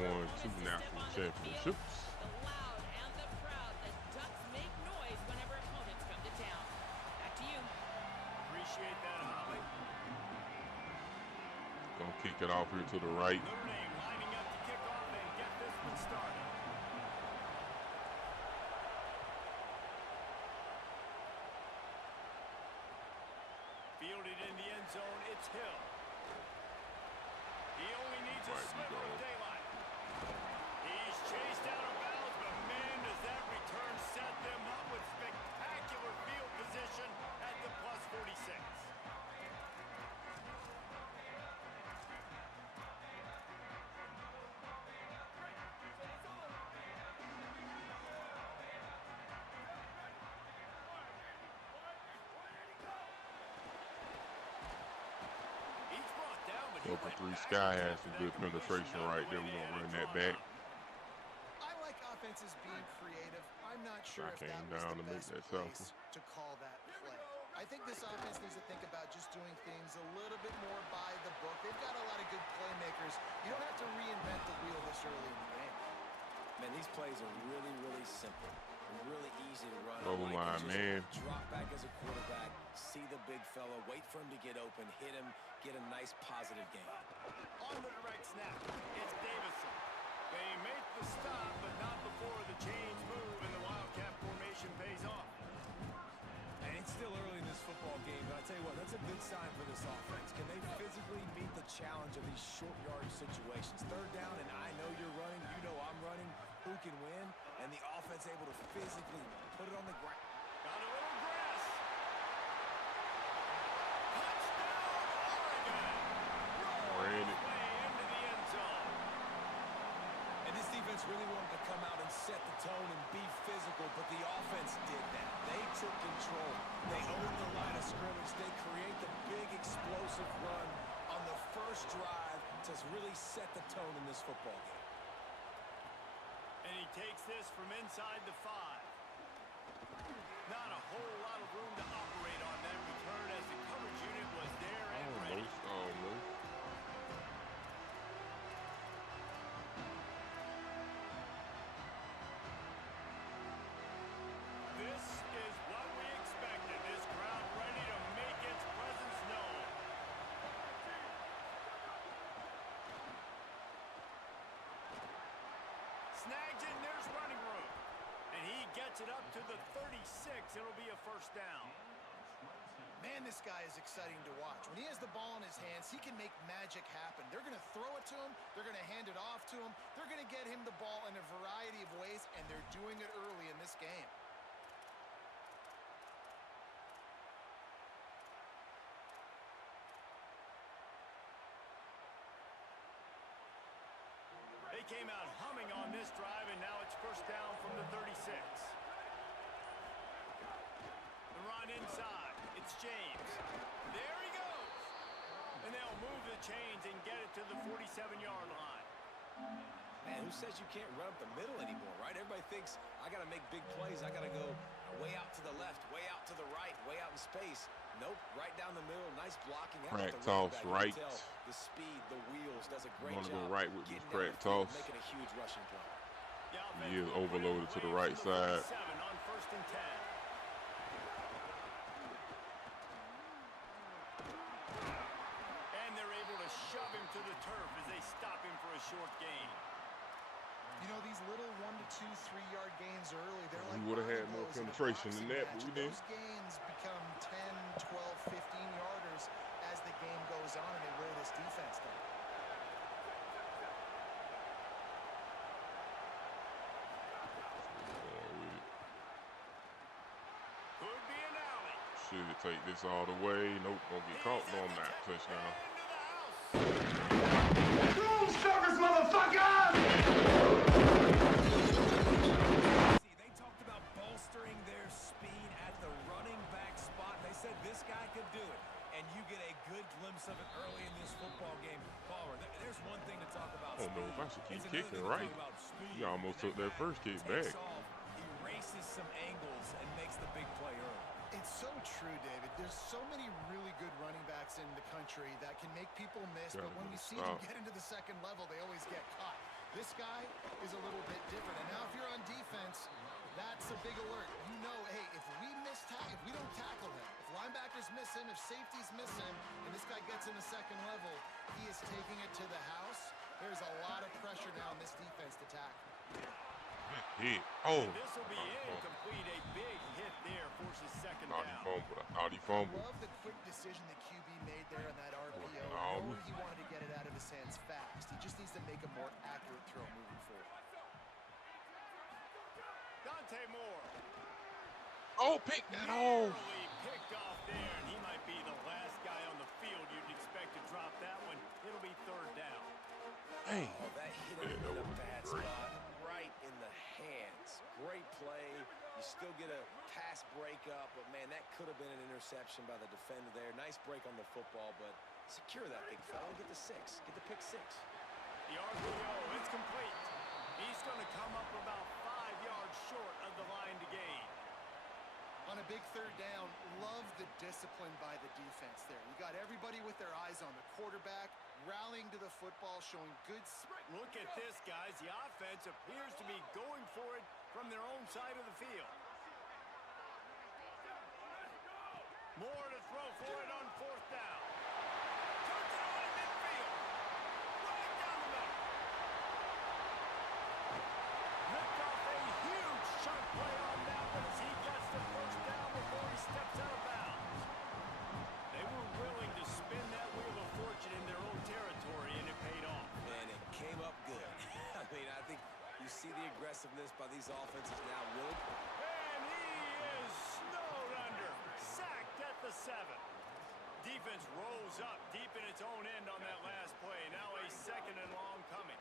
won 2 national championships. The loud and the proud. The Ducks make noise whenever opponents come to town. Back to you. Appreciate that, Holly. Gonna kick it off here to the right. Notre Dame lining up to kick off and get this one started. Fielded in the end zone, it's Hill. He only needs a sliver of daylight. He's chased out of bounds, but man, does that return set them up with spectacular field position at the plus 46. Open 3 Sky has some good penetration right there. We're gonna run that back. I like offenses being creative. I'm not sure if that was down the to make best that place to call that play. I think this offense needs to think about just doing things a little bit more by the book. They've got a lot of good playmakers. You don't have to reinvent the wheel this early in the game. Man, these plays are really, really simple. Really easy to run. Oh my man. Drop back as a quarterback, see the big fella, wait for him to get open, hit him, get a nice positive game. On the direct snap, it's Davison. They make the stop, but not before the chains move and the Wildcat formation pays off. And it's still early in this football game, but I tell you what, that's a good sign for this offense. Can they physically meet the challenge of these short yardage situations? Third down, and I know you're running, you know I'm running. Who can win? And the offense able to physically put it on the ground. Got a little grass. Touchdown, Oregon. Ran it. Way into the end zone. And this defense really wanted to come out and set the tone and be physical, but the offense did that. They took control. They owned the line of scrimmage. They create the big explosive run on the first drive to really set the tone in this football game. And he takes this from inside the 5. Not a whole lot of room to operate on that return as the coverage unit was there and ready. Almost. This is what we expected. This crowd ready to make its presence known. Snags it, and there's running room. And he gets it up to the 36. It'll be a first down. Man, this guy is exciting to watch. When he has the ball in his hands, he can make magic happen. They're going to throw it to him. They're going to hand it off to him. They're going to get him the ball in a variety of ways, and they're doing it early in this game. They came out humming on this drive, and now it's first down from the 36. The run inside. It's James. There he goes. And they'll move the chains and get it to the 47-yard line. Man, who says you can't run up the middle anymore, right? Everybody thinks, I got to make big plays. I got to go way out to the left, way out to the right, way out in space. Nope, right down the middle. Nice blocking. Crack toss right. The speed, the wheels, does a great job. Go right with this crack toss. Making a huge rushing play. He is overloaded to the right side. On first and 10. And they're able to shove him to the turf as they stop him for a short gain. You know, these little 1 to 2, 3-yard gains early, they're like... We would have had more penetration than that, but we didn't. Those gains become 10, 12, 15-yarders as the game goes on, and they wear this defense down. Could be an alley. Should take this all the way. Nope, gonna get caught on that touchdown. Into the house. Service, motherfuckers! They talked about bolstering their speed at the running back spot. They said this guy could do it. And you get a good glimpse of it early in this football game. Palmer, there's one thing to talk about. I don't know if I should keep kicking right. You almost took that first kick back. Erases some angles and makes the big play early. It's so true, David. There's so many really good running backs in the country that can make people miss, but when we see them get into the second level, they always get caught. This guy is a little bit different. And now if you're on defense, that's a big alert. You know, hey, if we don't tackle him, if linebackers miss him, if safeties miss him, and this guy gets in the second level, he is taking it to the house. There's a lot of pressure now in this defense to tackle. Hit. Oh. This will be incomplete. A big hit there forces second Naughty down. fumble. Naughty I fumble. love the quick decision the QB made there on that RPO. No. Knowing he wanted to get it out of his hands fast. He just needs to make a more accurate throw moving forward. Dante Moore. Oh, pick that off. Nearly picked off there, and he might be the last guy on the field you'd expect to drop that one. It'll be third down. Hey. Oh, that hit him in a bad spot, right in the hands. Great play. You still get a pass breakup, but man, that could have been an interception by the defender there. Nice break on the football, but secure that big fella. Get the six. Get the pick six. The RPO, it's complete. He's going to come up about 5 yards short of the line to gain. On a big third down, love the discipline by the defense there. You got everybody with their eyes on the quarterback, rallying to the football, showing good sprint. Look at this, guys. The offense appears to be going for it from their own side of the field. More to throw for it on fourth down. Turns it on in midfield. Right down the middle. Ripped off a huge chunk play on that one as he gets the first down before he steps out of bounds. They were willing to spin that wheel of fortune in their own territory, and it paid off. And it came up good. I mean, I think you see the aggressiveness by these offenses now, really. And he is snowed under. Sacked at the 7. Defense rose up deep in its own end on that last play. Now a second and long coming.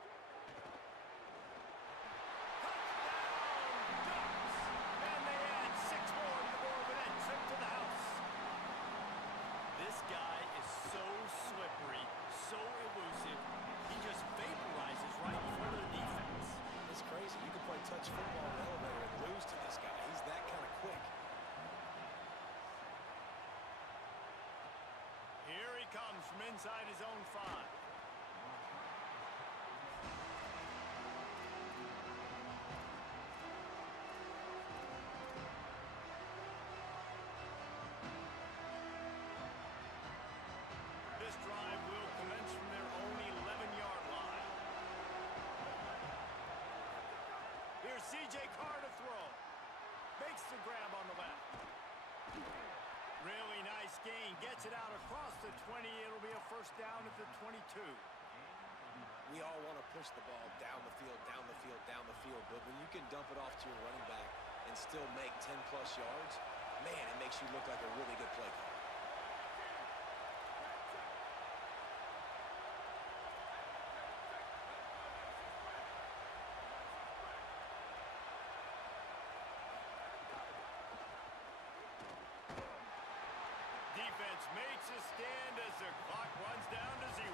Touchdown, Ducks! And they add 6 more to the board with that trip to the house. This guy is so slippery, so elusive. He just vaporizes right in front of the defense. It's crazy. You can play touch football in the elevator and lose to this guy. He's that kind of quick. Here he comes from inside his own 5. This drive will commence from their own 11-yard line. Here's C.J. Carr to throw. Makes the grab on the left. Really nice gain. Gets it out across the 20. It'll be a first down at the 22. We all want to push the ball down the field, down the field, down the field. But when you can dump it off to your running back and still make 10-plus yards, man, it makes you look like a really good play caller. Defense makes a stand as the clock runs down to 0.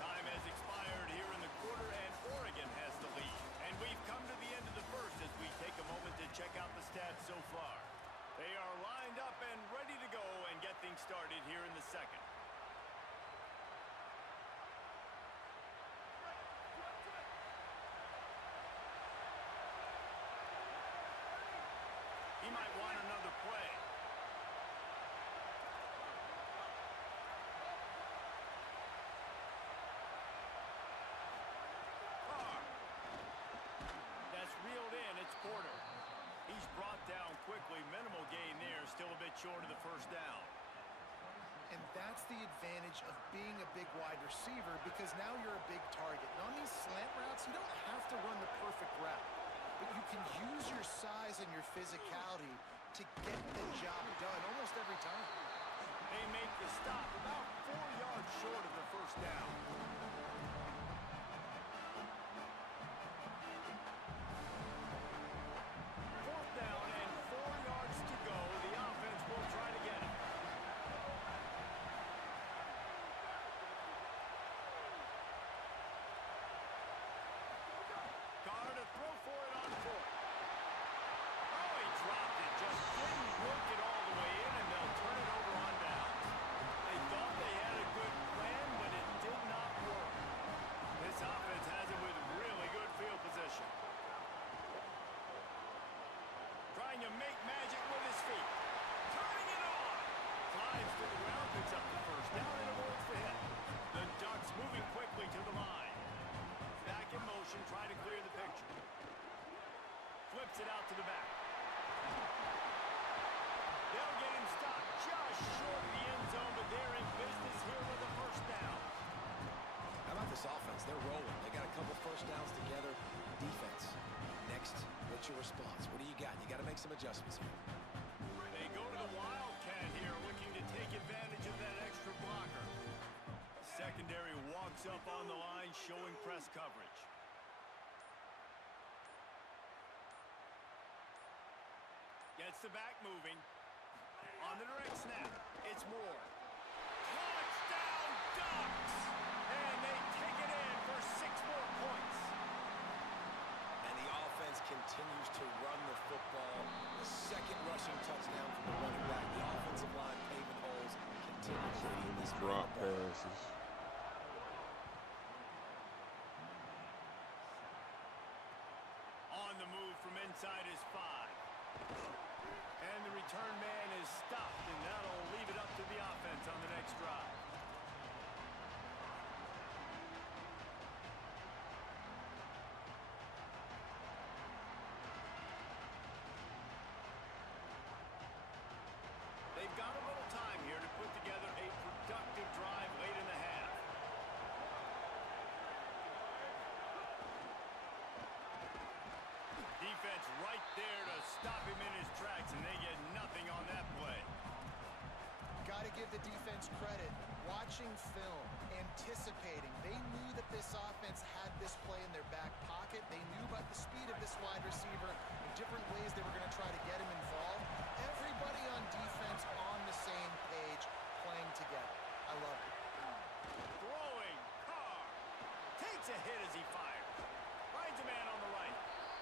Time has expired here in the quarter, and Oregon has the lead. And we've come to the end of the first as we take a moment to check out the stats so far. They are lined up and ready to go and get things started here in the second. He might want another play. That's reeled in. It's Porter. He's brought down quickly. Minimal gain there. Still a bit short of the first down. And that's the advantage of being a big wide receiver, because now you're a big target. And on these slant routes, you don't have to run the perfect route, but you can use your size and your physicality to get the job done almost every time. They make the stop about 4 yards short of the first down. Fourth down and 4 yards to go. The offense will try to get it. Carr to throw for it on 4th. Oh, he dropped it. Just didn't work it all the way in, and they'll turn it over on downs. They thought they had a good plan, but it did not work. defense moving quickly to the line. Back in motion, trying to clear the picture. Flips it out to the back. They'll get him stopped just short of the end zone, but they're in business here with a first down. How about this offense? They're rolling. They got a couple first downs together. Defense. Next, what's your response? What do you got? You got to make some adjustments here. They go to the Wildcat here, looking to take advantage of that extra blocker. Secondary walks up on the line, showing press coverage. Gets the back moving. On the direct snap, it's Moore. Touchdown Ducks! And they take it in for 6 more points. And the offense continues to run the football. The second rushing touchdown from the running back. The offensive line paving holes continue to feed this Drop passes. On the move from inside his 5. And the return man is stopped, and that'll leave it up to the offense on the next drive. They've got a little time here to put together a productive drive late in the half. Defense right there to stop him in his tracks, and they get nothing on that play. Got to give the defense credit. Watching film, anticipating. They knew that this offense had this play in their back pocket. They knew about the speed of this wide receiver and different ways they were going to try to get him involved. Everybody on defense on the same page, playing together. I love it. Throwing, Carr takes a hit as he fires. Finds a man on the right.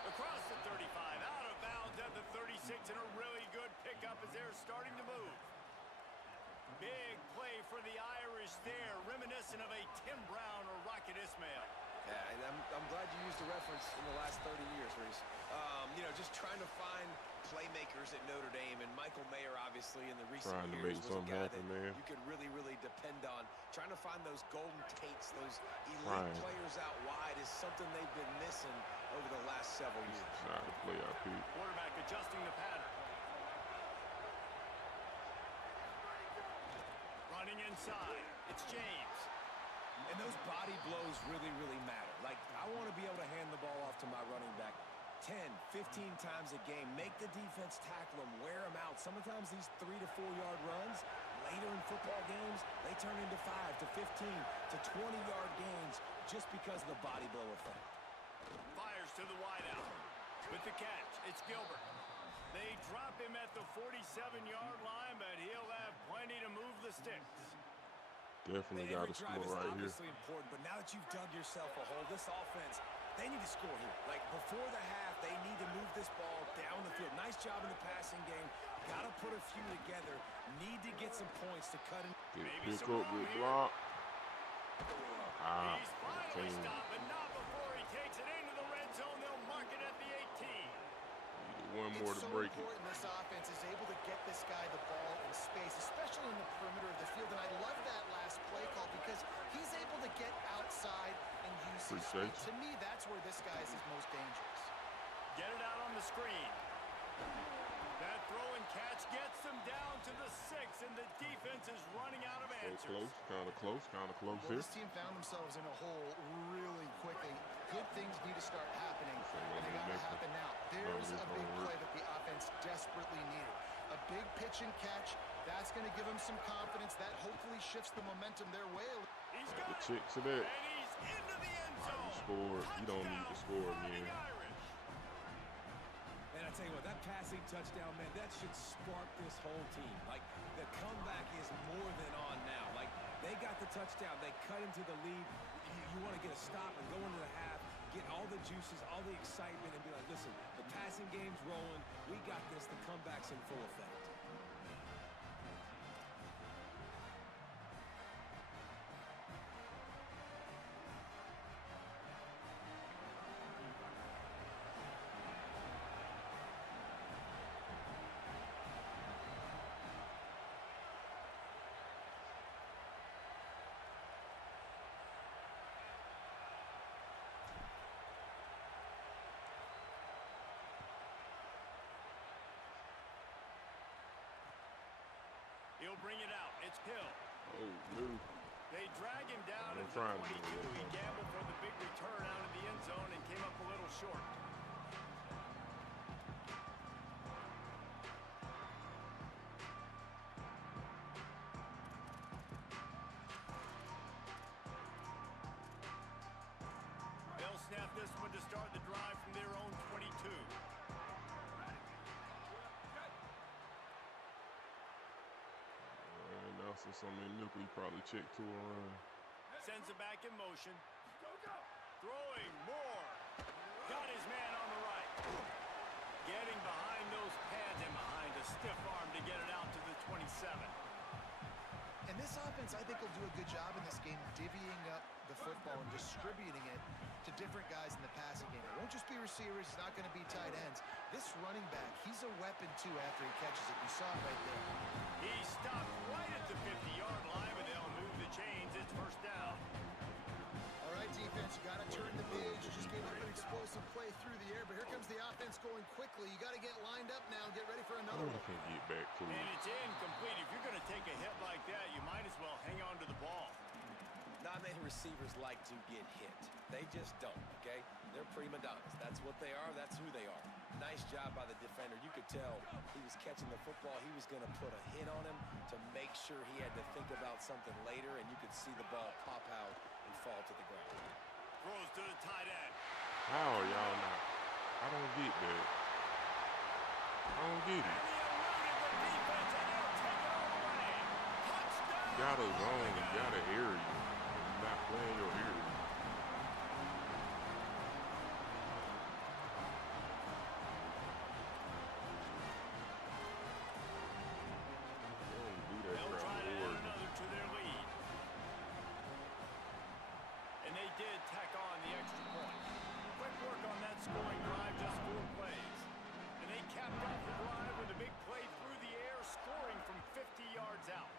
Across the 35, out of bounds at the 36, and a really good pickup as they're starting to move. Big play for the Irish there, reminiscent of a Tim Brown or Rocket Ismail. Yeah, and I'm glad you used the reference in the last 30 years, Reese. You know, just trying to find playmakers at Notre Dame, and Michael Mayer, obviously, in the recent Trying to years, make was a something guy happen, that man. you could really depend on. Trying to find those golden takes, those elite players out wide is something they've been missing over the last several years. Trying to play out Pete. Quarterback adjusting the pattern. Running inside, it's James. And those body blows really matter. Like, I want to be able to hand the ball off to my running back 10, 15 times a game. Make the defense tackle them, wear them out. Sometimes these 3 to 4 yard runs, later in football games, they turn into 5 to 15 to 20-yard gains just because of the body blow effect. Fires to the wideout. With the catch, it's Gilbert. They drop him at the 47-yard line, but he'll have plenty to move the sticks. Definitely got to score right here. Obviously important, but now that you've dug yourself a hole, this offense, they need to score here. Like, before the half, they need to move this ball down the field. Nice job in the passing game. Got to put a few together. Need to get some points to cut in. Good pick up, good block. He's finally stopped, but not before he takes it into the red zone. They'll mark it at the 18. One more to break it. This offense is able to get this guy the ball in space, especially in the perimeter of the field. And I love that last play call because he's able to get outside and use his speed. To me, that's where this guy is his most dangerous. Get it out on the screen. That throw and catch gets them down to the 6, and the defense is running out of answers. Kind of close Well, here. this team found themselves in a hole really quickly. Good things need to start happening, and they got to happen now. There's a big play that the offense desperately needed. A big pitch and catch. That's going to give them some confidence. That hopefully shifts the momentum their way. He's got it. Check to that. And he's into the end zone. You scored. You don't need to score again. And I tell you what, that passing touchdown, man, that should spark this whole team. Like, the comeback is more than on now. Like, they got the touchdown. They cut into the lead. You want to get a stop and go into the half, get all the juices, all the excitement, and be like, listen, the passing game's rolling. We got this. The comeback's in full effect. They'll bring it out. It's Hill. Oh, no. They drag him down I'm at the trying to 22. do it. He gambled for the big return out of the end zone and came up a little short. They'll snap this one to start the drive from their own 22. Now since I'm in nickel, he probably checked to a run. Sends it back in motion. Throwing more. Got his man on the right. Getting behind those pads and behind a stiff arm to get it out to the 27. And this offense, I think, will do a good job in this game divvying up the football and distributing it to different guys in the passing game. It won't just be receivers. It's not going to be tight ends. This running back, he's a weapon, too, after he catches it. You saw it right there. He stopped right at the 50-yard line, but they'll move the chains. It's first down. All right, defense, you got to turn the page. You just gave up an explosive play through the air, but here comes the offense going quickly. You got to get lined up now and get ready for another I one. can get back to And it. it's incomplete. If you're going to take a hit like that, you might as well hang on to the ball. Not many receivers like to get hit. They just don't, okay? They're prima donnas. That's what they are. That's who they are. Nice job by the defender. You could tell he was catching the football. He was going to put a hit on him to make sure he had to think about something later, and you could see the ball pop out and fall to the ground. Throws to the tight end. How are y'all not? I don't get that. I don't get it. And he eluded the defense, and they'll take it all the way. Touchdown! You gotta zone, you gotta area. You're not playing your area. They'll try to add another to their lead. And they did tack on the extra point. Quick work on that scoring drive, just 4 plays. And they capped off the drive with a big play through the air, scoring from 50 yards out.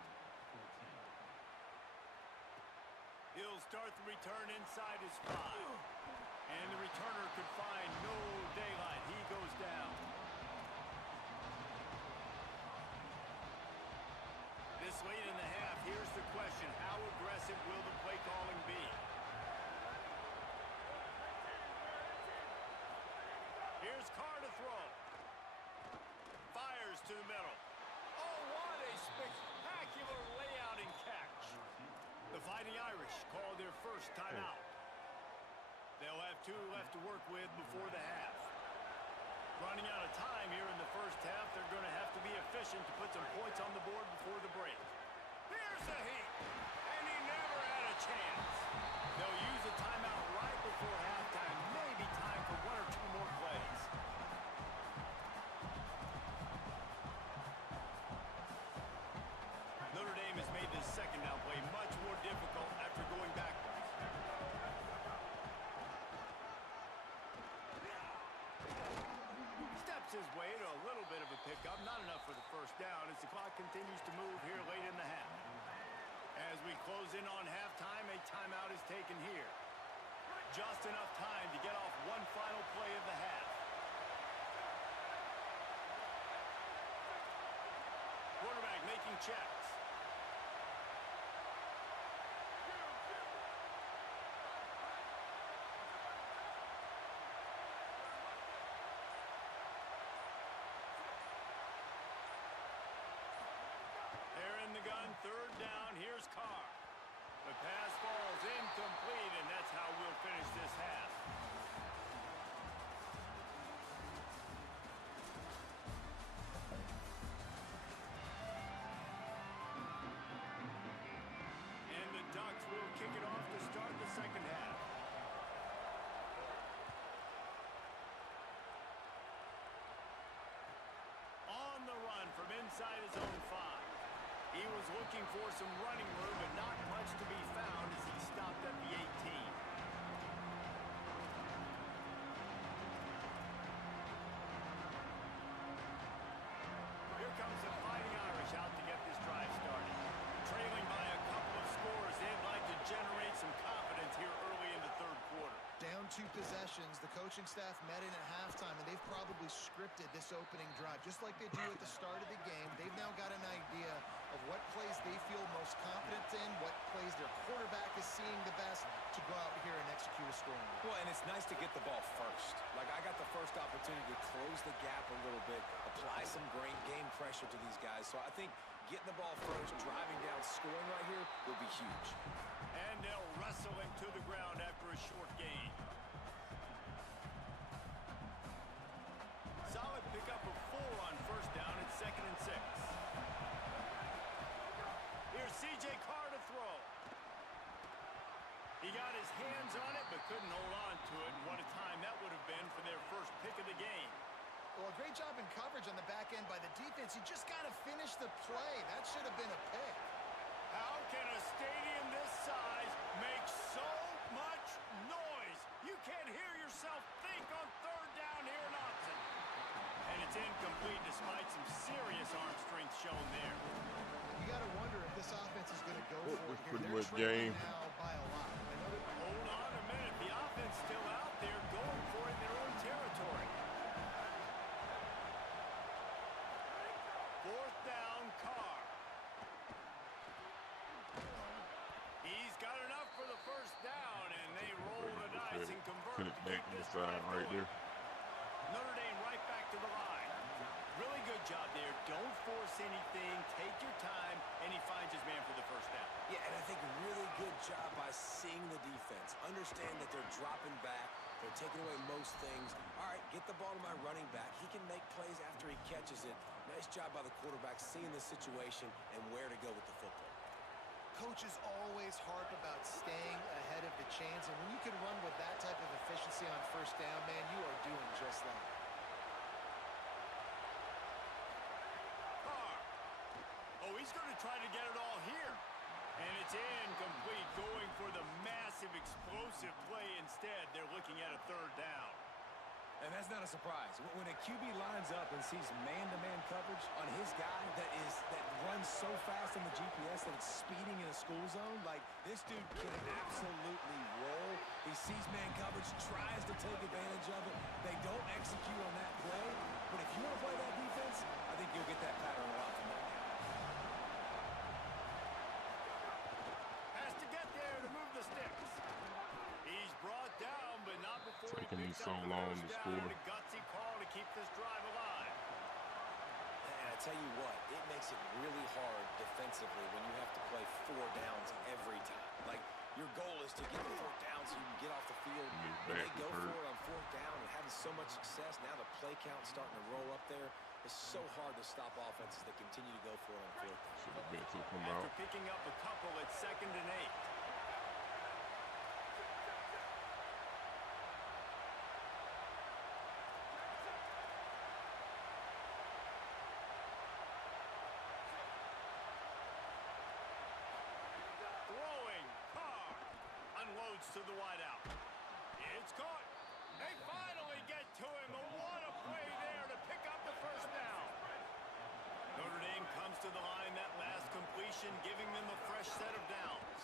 He'll start the return inside his 5. And the returner could find no daylight. He goes down. This late in the half, here's the question. How aggressive will the play calling be? Here's Carr to throw. Fires to the middle. Oh, what a spectacular layout and catch. The Fighting Irish called their first timeout. They'll have 2 left to work with before the half. Running out of time here in the first half, they're going to have to be efficient to put some points on the board before the break. Here's the heat, and he never had a chance. They'll use a timeout right before halftime, maybe time for 1 or 2 more plays. Notre Dame has made this second down play much more difficult after going backwards. Steps his way to a little bit of a pickup, not enough for the first down as the clock continues to move here late in the half. As we close in on halftime, a timeout is taken here. Just enough time to get off one final play of the half. Quarterback making checks. They're in the gun, 3rd down. Here's Carr. The pass falls incomplete, and that's how we'll finish this half. And the Ducks will kick it off to start the second half. On the run from inside his own 5. He was looking for some running room, but not much to be found as he stopped at the 18. Here comes the Fighting Irish out to get this drive started. Trailing by a couple of scores, they'd like to generate some confidence here early in the 3rd quarter. Down 2 possessions, the coaching staff met in at halftime, and they've probably scripted this opening drive. Just like they do at the start of the game, they've now got an idea of what the scoring. Well, and it's nice to get the ball first. Like, I got the first opportunity to close the gap a little bit, apply some great game pressure to these guys. So I think getting the ball first, driving down, scoring right here will be huge. And they'll wrestle him to the ground after a short gain. Solid pickup of 4 on first down at 2nd and 6. Here's C.J. Carr to throw. He got his hands on it, but couldn't hold on to it. And what a time that would have been for their first pick of the game. Well, a great job in coverage on the back end by the defense. You just got to finish the play. That should have been a pick. How can a stadium this size make so much noise? You can't hear yourself think on 3rd down here in Austin. And it's incomplete despite some serious arm strength shown there. You got to wonder if this offense is going to go for it here. Pretty They're much trailing game. now by a lot. Hold on a minute. The offense still out there going for it in their own territory. 4th down, Carr. He's got enough for the first down, and they roll the dice and convert Put to it back keep on the this side drive right going. there. Notre Dame right back to the line. Really good job there. Don't force anything. Take your time, and he finds his man for the first down. Yeah, and I think really good job by seeing the defense. Understand that they're dropping back. They're taking away most things. All right, get the ball to my running back. He can make plays after he catches it. Nice job by the quarterback seeing the situation and where to go with the football. Coaches always harp about staying ahead of the chains, and when you can run with that type of efficiency on first down, man, you are doing just that. Carr. Oh, he's going to try to get it all here. And it's incomplete, going for the massive explosive play instead. They're looking at a 3rd down. And that's not a surprise. When a QB lines up and sees man-to-man coverage on his guy that runs so fast on the GPS that it's speeding in a school zone, like, this dude can absolutely roll. He sees man coverage, tries to take advantage of it. They don't execute on that play. But if you want to play that defense, I think you'll get that pattern a lot from that guy. Has to get there to move the sticks. He's brought down, but not before Taking he me picks so up the long first to down score. and a gutsy call to keep this drive alive. And I tell you what, it makes it really hard defensively when you have to play 4 downs every time. Like, your goal is to get the 4th down so you can get off the field. When they go for it on 4th down and having so much success, now the play count's starting to roll up there. It's so hard to stop offenses that continue to go for it on 4th down. Should have been to come After out. picking up a couple at 2nd and 8. Throwing, Carr unloads to the wideout. It's caught. They finally get to him. And what a play there to pick up the first down. Notre Dame comes to the line that last completion, giving them a fresh set of downs.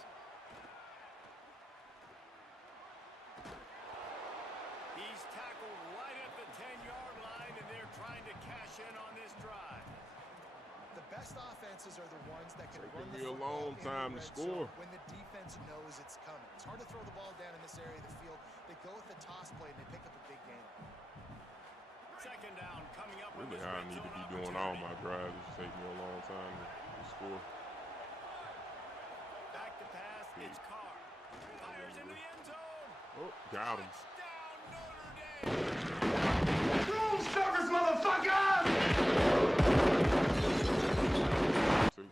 He's tackled right at the 10-yard line, and they're trying to cash in on this drive. The best offenses are the ones that can Taking run the me a football long in time the to red score. zone when the defense knows it's coming. It's hard to throw the ball down in this area of the field. They go with the toss play, and they pick up a big gain. 2nd down coming up with Really this how I red need to zone be doing all opportunity. my drives. It's taking me a long time to score. Back to pass, it's Carr. Fires into the end zone. Oh, got him. Touchdown, Notre Dame. Suckers, motherfucker! Two.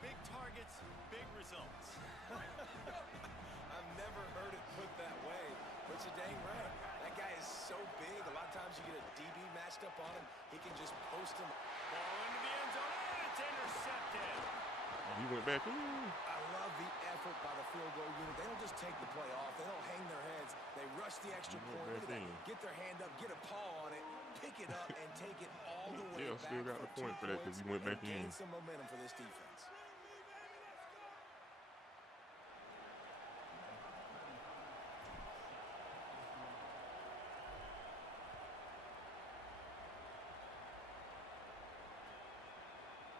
Big targets, big results. I've never heard it put that way, but you're dang right. That guy is so big. A lot of times you get a DB matched up on him. He can just post him. Ball into the end zone, and it's intercepted. Oh, he went back. Ooh. I love the effort by the field goal unit. They don't just take the play off. They don't hang their heads. They rush the extra He point. went Look at back that. in. Get their hand up, get a paw on it, pick it up, and take it all the way Yeah, back still got the for point 2 for that 'cause points he went back and gain in. some momentum for this defense.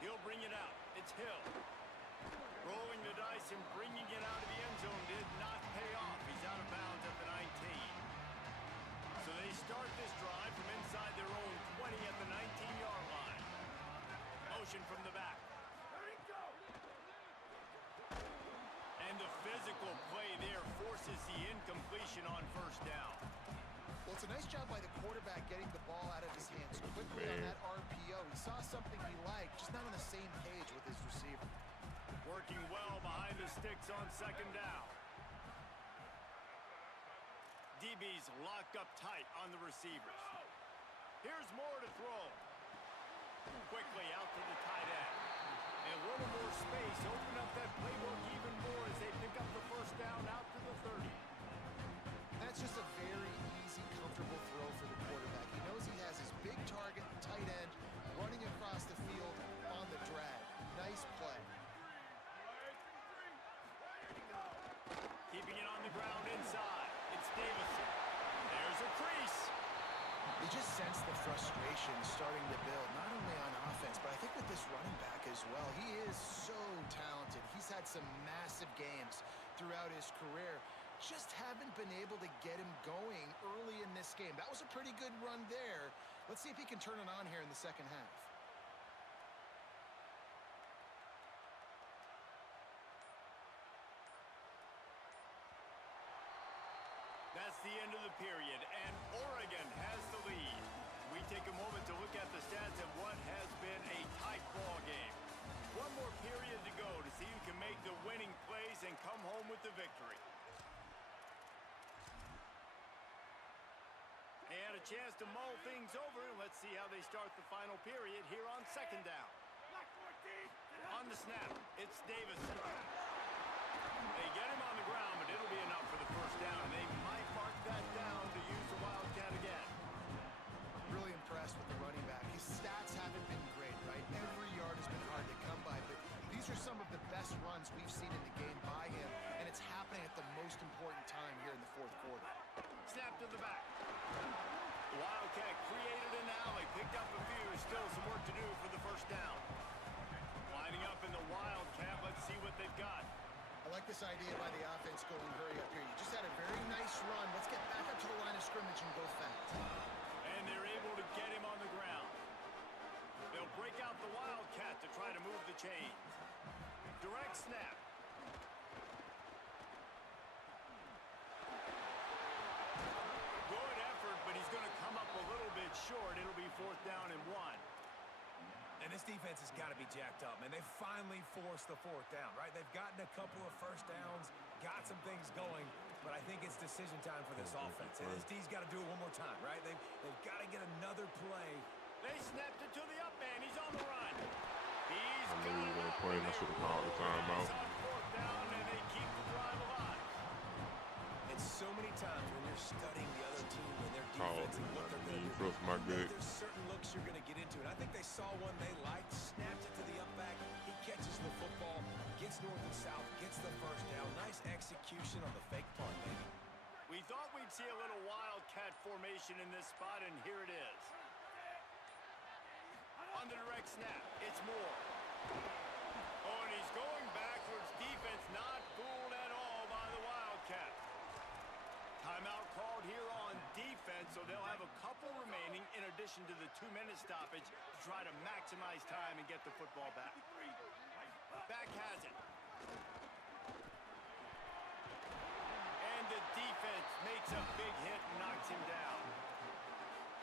He'll bring it out. It's Hill. Rolling the dice and bringing it out of the end zone did not pay off. He's out of bounds at the 19. So they start this drive from inside their own 20 at the 19-yard line. Motion from the back. And the physical play there forces the incompletion on first down. Well, it's a nice job by the quarterback getting the ball out of his hands quickly on that RPO. He saw something he liked, just not on the same page with his receiver. Working well behind the sticks on second down. DB's locked up tight on the receivers. Here's Moore to throw. Quickly out to the tight end. And a little more space. Open up that playbook even more as they pick up the first down out to the 30. That's just a very easy, comfortable throw for the quarterback. He knows he has his big target, tight end, running across the field on the drag. Nice play. Keeping it on the ground inside. It's Davison. There's a crease. You just sense the frustration starting to build, not only on offense, but I think with this running back as well. He is so talented. He's had some massive games throughout his career. Just haven't been able to get him going early in this game. That was a pretty good run there. Let's see if he can turn it on here in the second half. That's the end of the period, and Oregon has the lead. We take a moment to look at the stats of what has been a tight ball game. One more period to go to see who can make the winning plays and come home with the victory. They had a chance to mull things over. Let's see how they start the final period here on second down. On the snap, it's Davison. They get him on the ground, but it'll be enough for the first down. And they might mark that down to use the Wildcat again. Really impressed with the running back. His stats haven't been great, right? Every yard has been hard to come by, but these are some of the best runs we've seen in the game by him, and it's happening at the most important time here in the fourth quarter. Snap to the back. The Wildcat created an alley, picked up a few. Still some work to do for the first down. Lining up in the Wildcat. Let's see what they've got. I like this idea by the offense going hurry up here. You just had a very nice run. Let's get back up to the line of scrimmage and go fast. And they're able to get him on the ground. They'll break out the Wildcat to try to move the chains. Direct snap. Good effort, but he's going to come up a little bit short. It'll be fourth down and 1. And this defense has got to be jacked up, man. They finally forced the fourth down, right? They've gotten a couple of first downs, got some things going, but I think it's decision time for this offense. And this D's got to do it one more time, right? They've got to get another play. They snapped it to the up man. He's on the run. I knew he was going to play, and I should have called the timeout. On fourth down, and they keep the drive alive. And so many times when you're studying the other team and their Oh, defense and what they're going to do, trust my gut. there's certain looks you're going to get into. And I think they saw one they liked, snapped it to the up back. He catches the football, gets north and south, gets the first down. Nice execution on the fake punt, baby. We thought we'd see a little Wildcat formation in this spot, and here it is. On the direct snap, it's Moore. Oh, and he's going backwards. Defense not fooled at all by the Wildcat. Timeout called here on defense, so they'll have a couple remaining in addition to the 2-minute stoppage to try to maximize time and get the football back. Back has it. And the defense makes a big hit and knocks him down.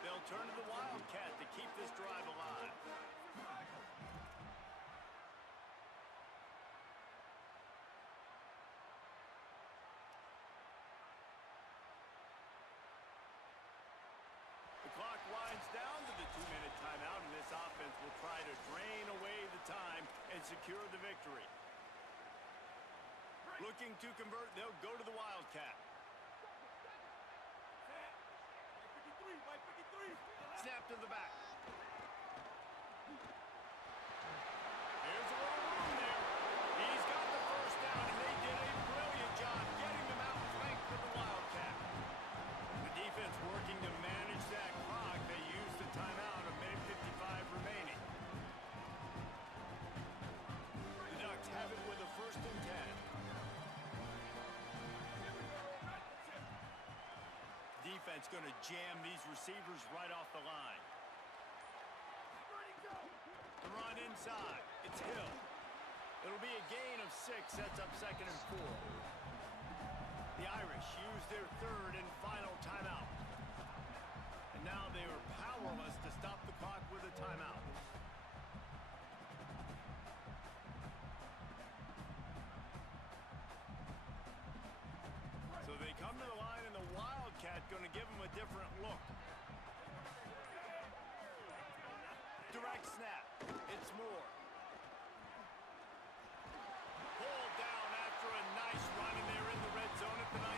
They'll turn to the Wildcat to keep this drive alive. The clock winds down to the 2-minute timeout, and this offense will try to drain away the time and secure the victory. Looking to convert, they'll go to the Wildcat. Snap to the back. Here's a little room there. He's got the first down, and they did a brilliant job getting them out flanked with the Wildcat. The defense working to manage that clock. They used the timeout, a minute 55 remaining. The Ducks have it with defense going to jam these receivers right off the line. The run inside. It's Hill. It'll be a gain of 6. Sets up 2nd and 4. The Irish use their 3rd and final timeout. And now they are powerless to stop the clock with a timeout. So they come to the line, and the Wildcat going to give them a different look. Direct snap. It's Moore. Pulled down after a nice run, and they're in the red zone at the 19.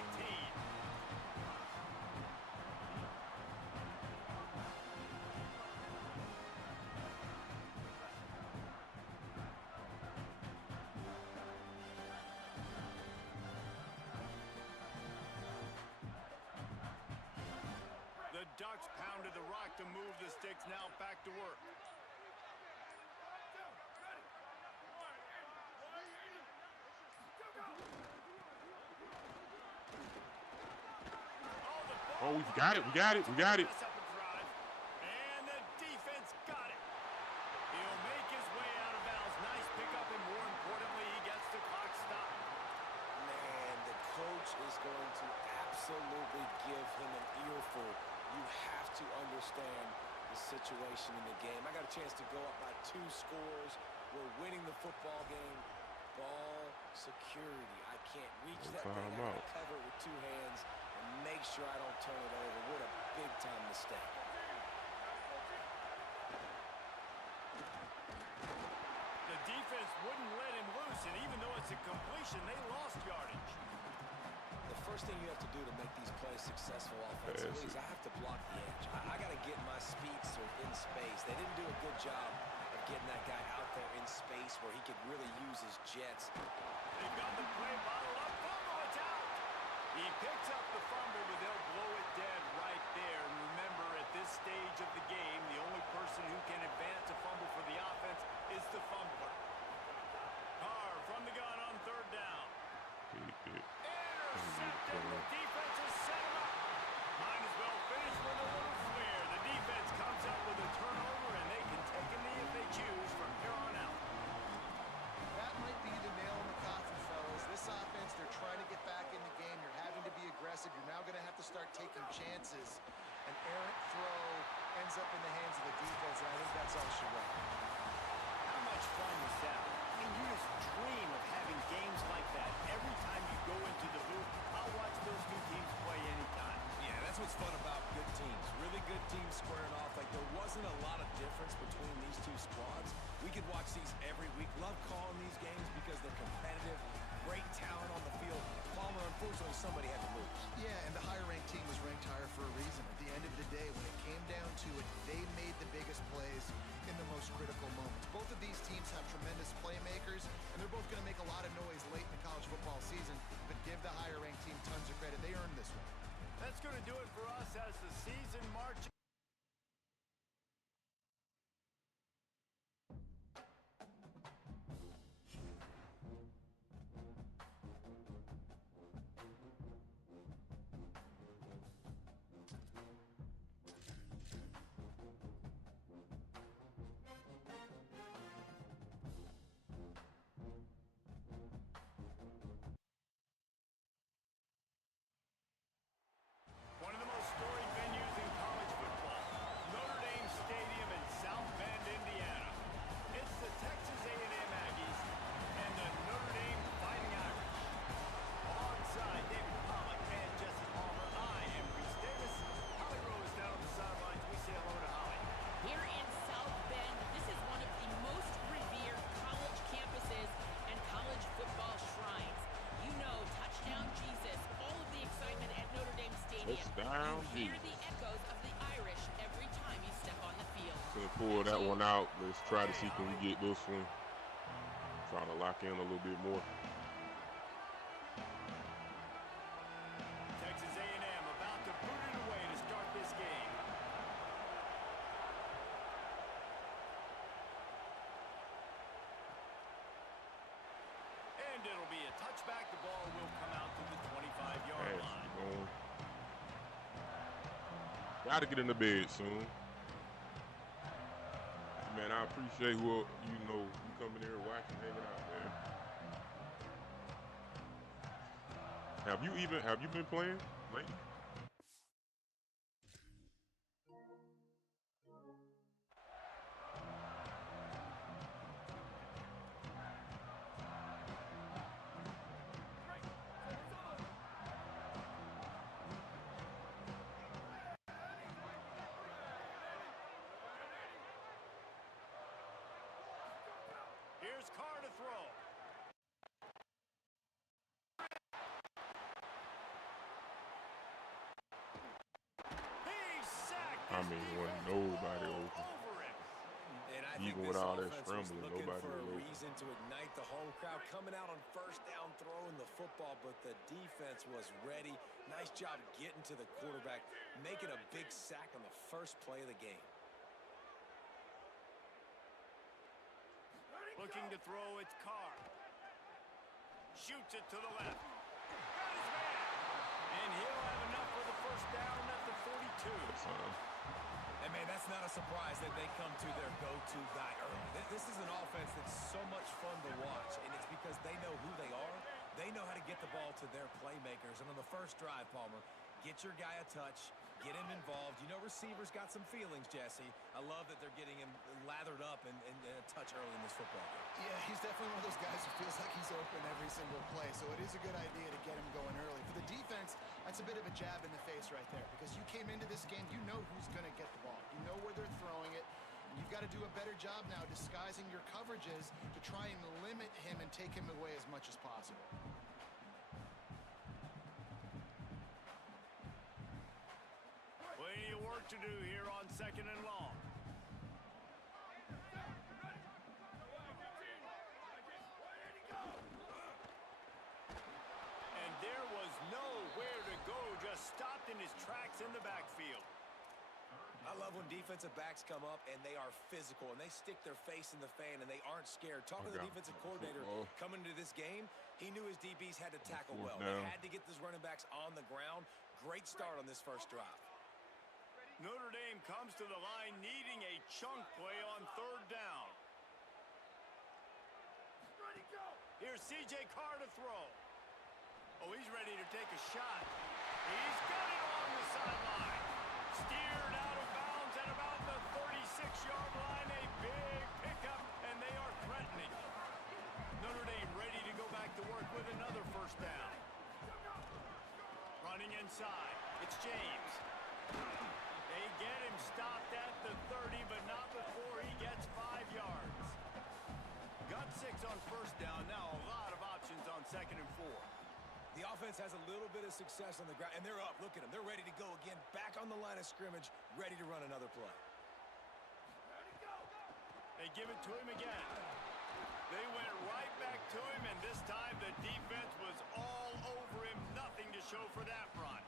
The Ducks pounded the rock to move the sticks, now back to work. Oh, we got it. We got it. We got it. And the defense got it. He'll make his way out of bounds. Nice pickup, and more importantly, he gets the clock stopped. Man, the coach is going to absolutely give him an earful. You have to understand the situation in the game. I got a chance to go up by 2 scores. We're winning the football game. Ball security. I can't reach that thing. I got to cover it with 2 hands and make sure I don't turn it over. What a big-time mistake. The defense wouldn't let him loose, and even though it's a completion, they lost yardage. The first thing you have to do to make these plays successful offensively is I have to block the edge. I got to get my speedster in space. They didn't do a good job of getting that guy out there in space where he could really use his jets. They've got the play bottled up. Fumble, it's out. He picks up the fumble, but they'll blow it dead right there. And remember, at this stage of the game, the only person who can advance a fumble for the offense is the fumbler. Carr from the gun on 3rd down. Intercepted. The defense has set him up. Might as well finish with a little flair. The defense comes out with a turnover, and they can take a knee if they choose from here on out. That might be the nail in the coffin, fellas. This offense, they're trying to get back in the game. You're having to be aggressive. You're now going to have to start taking chances. An errant throw ends up in the hands of the defense, and I think that's all she wrote. How much fun was that? I mean, you just dream of having games like that. Every time you go into the booth, I'll watch those 2 teams play anytime. Yeah, that's what's fun about good teams. Really good teams squaring off. Like, there wasn't a lot of difference between these 2 squads. We could watch these every week. Love calling these games because they're competitive. Great talent on the field. Palmer, unfortunately, somebody had to lose. Yeah, and the higher-ranked team was ranked higher for a reason. At the end of the day, when it came down to it, they made the biggest plays in the most critical moments. Both of these teams have tremendous playmakers, and they're both going to make a lot of noise late in the college football season, but give the higher-ranked team tons of credit. They earned this one. That's going to do it for us as the season marches. One of the most storied venues in college football, Notre Dame Stadium in South Bend, Indiana. It's the Texas A&M Aggies and the Notre Dame Fighting Irish. Alongside David Pollock and Jesse Palmer, I am Reese Davis. Holly Rose down on the sidelines. We say hello to Holly. Here in South Bend, this is one of the most revered college campuses and college football shrines. You know, touchdown Jesus, all of the excitement at Notre Dame Stadium. Touchdown You hear Jesus. the echoes of the Irish every time you step on the field. Gonna pull that one out. Let's try to see can we get this one. Try to lock in a little bit more. Texas A&M about to boot it away to start this game. And it'll be a touchback. The ball will come out to the 25-yard line. Gotta get in the bed soon. Man, I appreciate who you coming here watching, hanging out, man. Have you been playing lately? Here's Carr to throw. He's sacked. I mean, when nobody open. And I think Even this with all that offense was scrambling, looking nobody for a was open. reason to ignite the home crowd, coming out on first down, throwing the football, but the defense was ready. Nice job getting to the quarterback, making a big sack on the first play of the game. Looking to throw, it's Carr. Shoots it to the left. Got his man. And he'll have enough for the first down at the 42. And, man, that's not a surprise that they come to their go-to guy early. This is an offense that's so much fun to watch, and it's because they know who they are. They know how to get the ball to their playmakers. And on the first drive, Palmer, get your guy a touch, get him involved. You know receivers got some feelings, Jesse. I love that they're getting him lathered up and a touch early in this football game. Yeah, he's definitely one of those guys who feels like he's open every single play, so it is a good idea to get him going early. For the defense, that's a bit of a jab in the face right there, because you came into this game, you know who's going to get the ball. You know where they're throwing it. And you've got to do a better job now disguising your coverages to try and limit him and take him away as much as possible. Plenty of work to do here on second and long. And there was nowhere to go, just stopped in his tracks in the backfield. I love when defensive backs come up and they are physical and they stick their face in the fan and they aren't scared. Talking to the defensive coordinator coming into this game, he knew his DBs had to tackle well. They had to get those running backs on the ground. Great start on this first drive. Notre Dame comes to the line needing a chunk play on third down. Here's C.J. Carr to throw. Oh, he's ready to take a shot. He's got it along the sideline. Steered out of bounds at about the 36-yard line. A big pickup, and they are threatening. Notre Dame ready to go back to work with another first down. Running inside. It's James. They get him stopped at the 30, but not before he gets 5 yards. Got 6 on first down. Now a lot of options on second and 4. The offense has a little bit of success on the ground, and they're up. Look at them. They're ready to go again. Back on the line of scrimmage, ready to run another play. They give it to him again. They went right back to him, and this time the defense was all over him. Nothing to show for that run.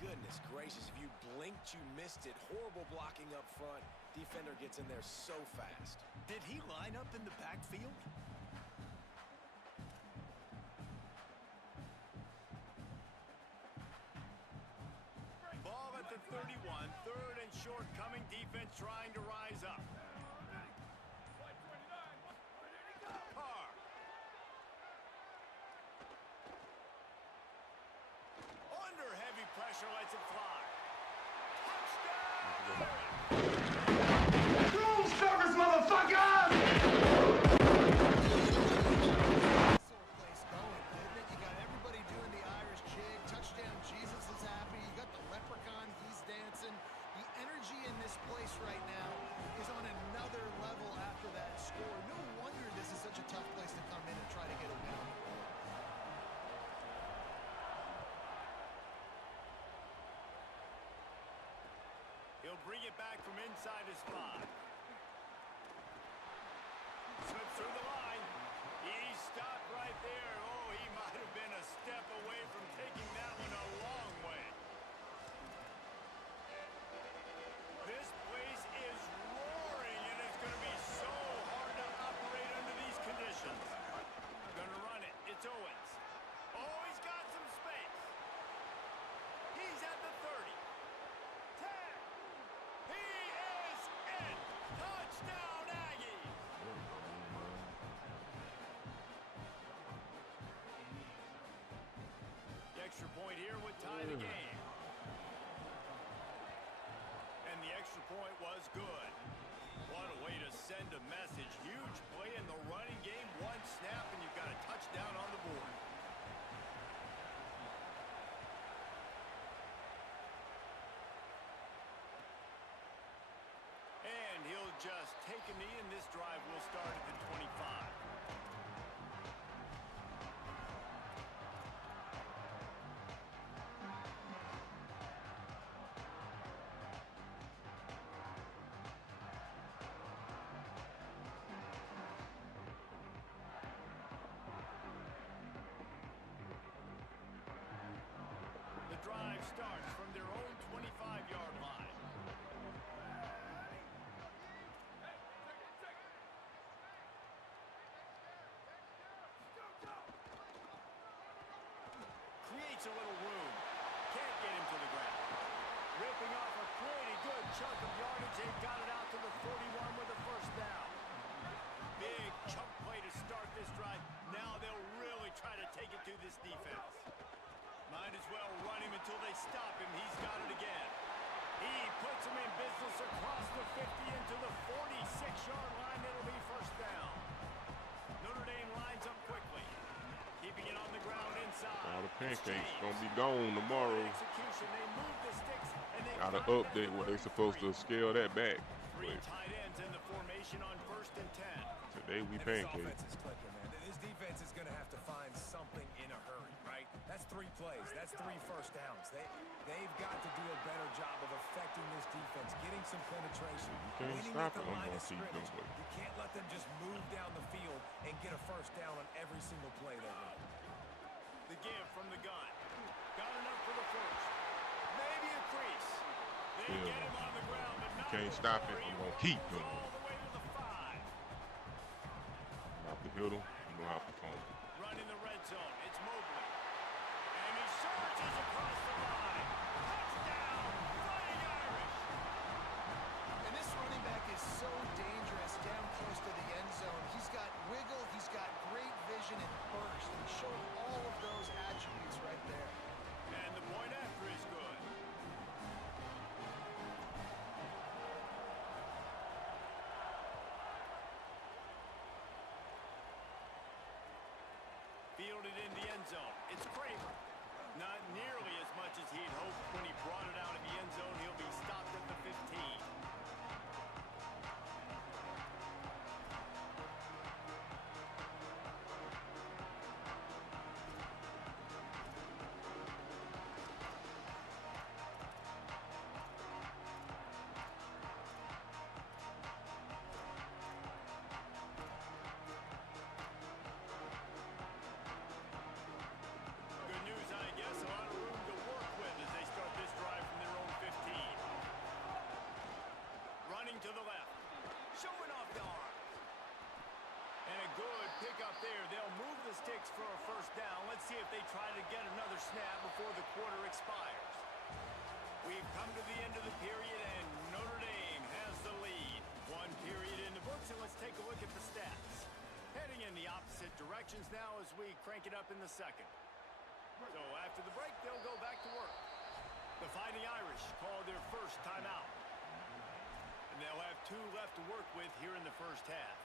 Goodness gracious, if you blinked, you missed it. Horrible blocking up front. Defender gets in there so fast. Did he line up in the backfield? Ball at the 31. Third and short coming. Defense trying to rise up. Carr. Under heavy pressure, lets it fly. Touchdown! Room service, motherfucker! Place going, didn't it? You got everybody doing the Irish jig. Touchdown, Jesus is happy. You got the leprechaun, he's dancing. The energy in this place right now is on another level after that score. No wonder this is such a tough place to come in and try to get a win. He'll bring it back from inside his 5. Slips through the line. He stopped right there. Oh, he might have been a step away from taking that one a long way. This place is roaring, and it's going to be so hard to operate under these conditions. Going to run it. It's Owens. Oh, he's got some space. He's at the 30. tie the game. And the extra point was good. What a way to send a message. Huge play in the running game. One snap, and you've got a touchdown on the board. And he'll just take a knee, and this drive will start at the 25. The drive starts from their own 25-yard line. Creates a little room. Can't get him to the ground. Ripping off a pretty good chunk of yardage. They've got it out to the 41 with a first down. Big chunk play to start this drive. Now they'll really try to take it to this defense. Might as well run him until they stop him. He's got it again. He puts him in business across the 50 into the 46-yard line. It'll be first down. Notre Dame lines up quickly. Keeping it on the ground inside. All the pancakes gonna be gone tomorrow. They move the sticks and they Gotta update what they supposed to scale that back. Three But tight ends in the formation on 1st and 10. today we This pancakes. offense is clicking, man. This defense is going to have to find something in a hurry, right? That's 3 plays. That's 3 first downs. They've got to do a better job of affecting this defense, getting some penetration. You can't winning stop at the it. I'm line gonna of keep scrimmage. doing it. You can't let them just move down the field and get a first down on every single play they run. The give from the gun. Got enough for the first. Maybe a crease. They Yeah. get him on the ground, but not Can't before stop it. he I'm gonna rolls keep doing it. all the way to the 5. Have to hit them. You know how to fumble. Running the red zone. It's Mobley. And he surges across the line. Touchdown, Fighting Irish. And this running back is so dangerous down close to the end zone. He's got wiggle, he's got great vision and burst, and he showed all of those attributes right there. And the point after is good. Fielded in the end zone. It's Kramer. Not nearly as much as he'd hoped when he brought it out of the end zone. He'll be stopped at the 15. Good news, I guess. A lot of room to work with as they start this drive from their own 15. Running to the left. Showing off the arms. And a good pickup there. They'll move the sticks for a first down. Let's see if they try to get another snap before the quarter expires. We've come to the end of the period, and Notre Dame has the lead. 1 period in the books, and let's take a look at the stats. Heading in the opposite directions now as we crank it up in the second. So after the break, they'll go back to work. The Fighting Irish call their first timeout. And they'll have 2 left to work with here in the first half.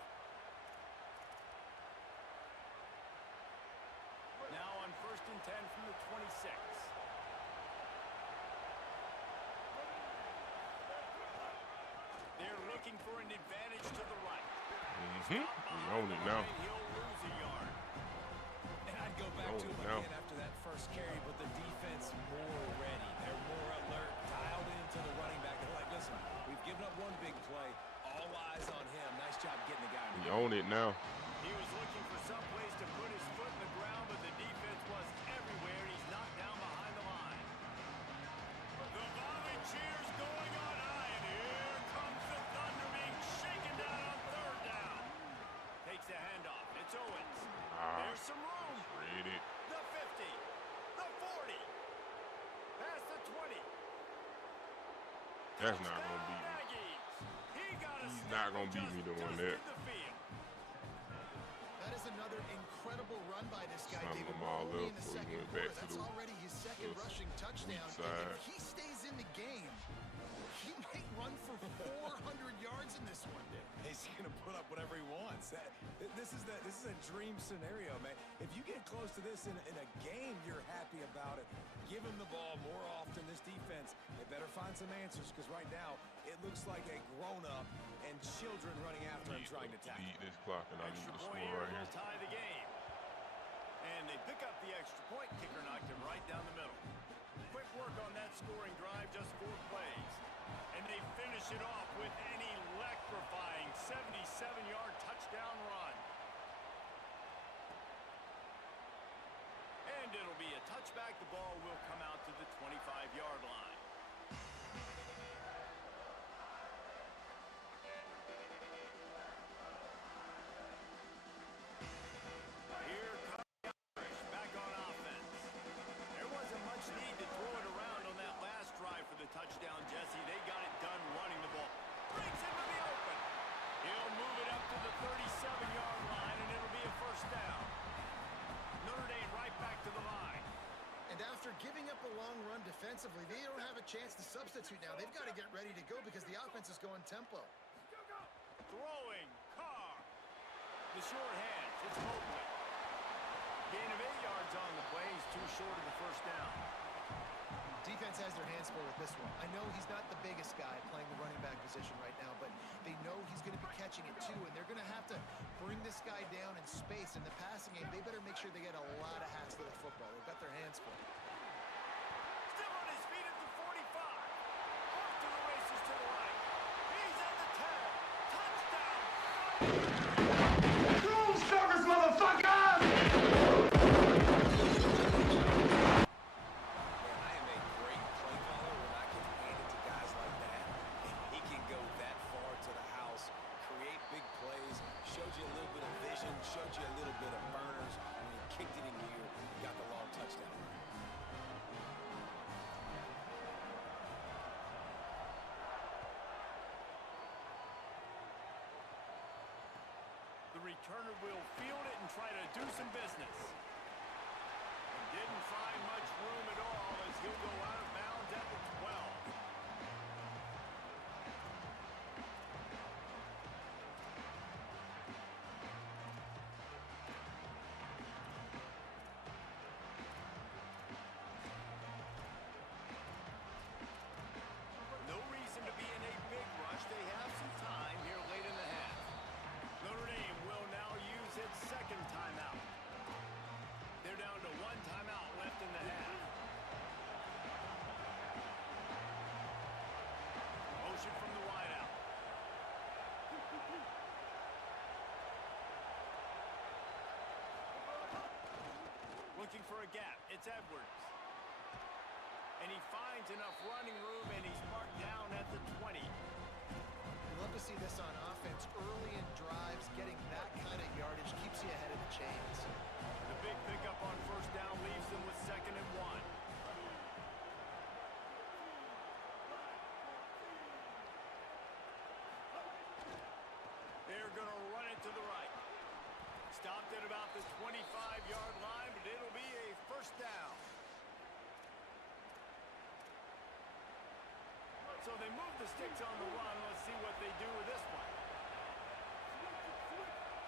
Now on 1st and 10 from the 26. They're looking for an advantage to the right. We own it now. He'll lose a yard. And I'd go back to him now. again after that first carry, but the defense more ready. They're more alert, dialed into the running back. They're like, listen, we've given up one big play. All eyes on him. Nice job getting the guy. We own it now. He was looking for some place to put his foot in the ground, but the defense was everywhere, and he's knocked down behind the line. The volley cheers going on high, and here comes the Thunder being shaken down on 3rd down. Takes the handoff. It's Owens. There's some room. Read it. The 50. The 40. Past the 20. That's not gonna beat me. He's not gonna beat me doing that. That is another incredible run by this guy. Sum David, them all only up in the before we second went quarter. back to That's the already his second in rushing touchdown. weak side. If he stays in the game, he might run for 400 yards in this one. He's going to put up whatever he wants. This is a dream scenario, man. If you get close to this in a game, you're happy about it. Give him the ball more often. This defense, they better find some answers, because right now it looks like a grown-up and children running after him trying to tackle. Beat this clock, and I need Extra to point score here right will here. tie the game. And they pick up the extra point. Kicker knocked him right down the middle. Quick work on that scoring drive, just 4 plays. And they finish it off with an electrifying 77-yard touchdown run. And it'll be a touchback. The ball will come out to the 25-yard line. Here comes the Irish back on offense. There wasn't much need to throw it around on that last drive for the touchdown, Jesse. They got it done running the ball. Breaks into the open. He'll move it up to the 37-yard line, and it'll be a first down. Notre Dame right back to the line. And after giving up a long run defensively, they don't have a chance to substitute now. They've got to get ready to go because the offense is going tempo. Throwing, Carr. The short hands, it's Mobley. Gain of 8 yards on the play. He's too short of the first down. Defense has their hands full with this one. I know he's not the biggest guy playing the running back position right now, but they know he's going to be catching it too, and they're going to have to bring this guy down in space. In the passing game, they better make sure they get a lot of hats to the football. They've got their hands full. Still on his feet at the 45. Off to the races to the right. He's at the 10. Touchdown. Room service, motherfucker! I am a great play caller when I can hand it to guys like that. He can go that far to the house, create big plays, showed you a little bit of vision, showed you a little bit of burners. When he kicked it in gear, he got the long touchdown. The returner will field it and try to do some business. And didn't find much room at all as he'll go out of bounds at the 12. No reason to be in a big rush. They have some time here late in the half. Notre Dame will now use its second timeout. They're down to 1 timeout left in the half. Motion from the wideout. Looking for a gap. It's Edwards. And he finds enough running room, and he's marked down at the 20. We love to see this on offense. Early in drives, getting that kind of yardage keeps you ahead of the chains. The big pickup on first down leaves them with 2nd and 1. They're going to run it to the right. Stopped at about the 25-yard line, but it'll be a first down. So they move the sticks on the run. Let's see what they do with this one.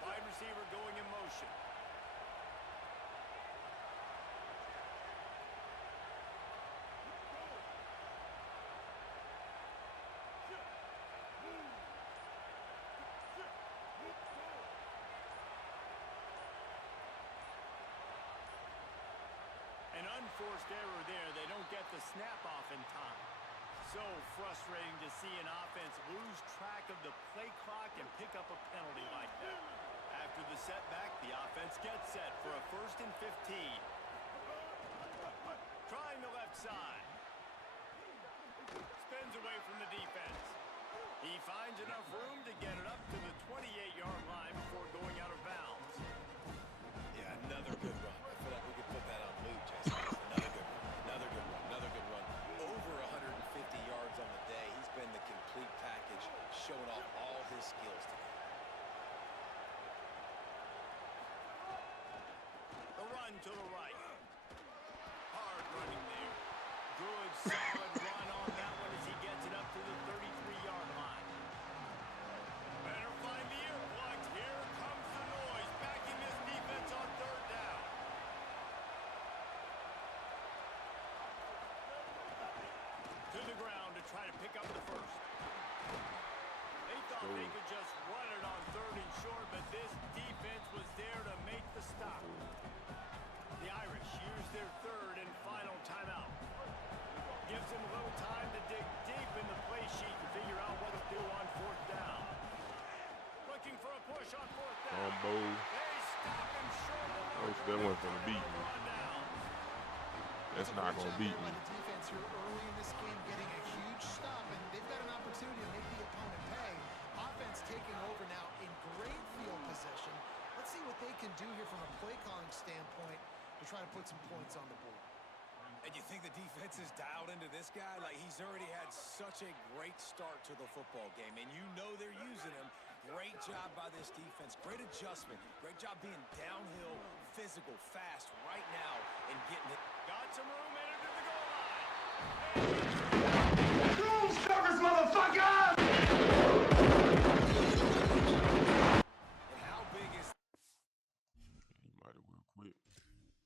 Wide receiver going in motion. An unforced error there. They don't get the snap off in time. So frustrating to see an offense lose track of the play clock and pick up a penalty like that. After the setback, the offense gets set for a 1st and 15. Trying the left side. Spins away from the defense. He finds enough room to get it up to the 28-yard line before going out of bounds. Yeah, another good run. I feel like we could put that on loop, Jesse. Another good run. Another good run. Another good run. Over 150 yards on the day. He's been the complete package, showing off all his skills today. The run to the right. Hard running there. good, solid run on that one as he gets it up to the 33-yard line. Better find the earplugs. Here comes the noise, backing this defense on third down. To the ground to try to pick up the first. They thought they could just run it on third and short, but this defense was there to make the stop. The Irish use their third and final timeout. Gives them a little time to dig deep in the play sheet and figure out what to do on fourth down. Looking for a push on fourth down. They stop him short of the Coach, that one's gonna beat me. That's not gonna beat me. The defense here early in this game getting a huge stop, and they've got an opportunity to make the opponent pay. Offense taking over now in great field position. Let's see what they can do here from a play calling standpoint to try to put some points on the board. And you think the defense is dialed into this guy? Like, he's already had such a great start to the football game, and you know they're using him. Great job by this defense. Great adjustment. Great job being downhill, physical, fast right now and getting it. Got some room, entered to the goal line. Room service, motherfucker! And how big is... He might have well quit. Come on in and end the night.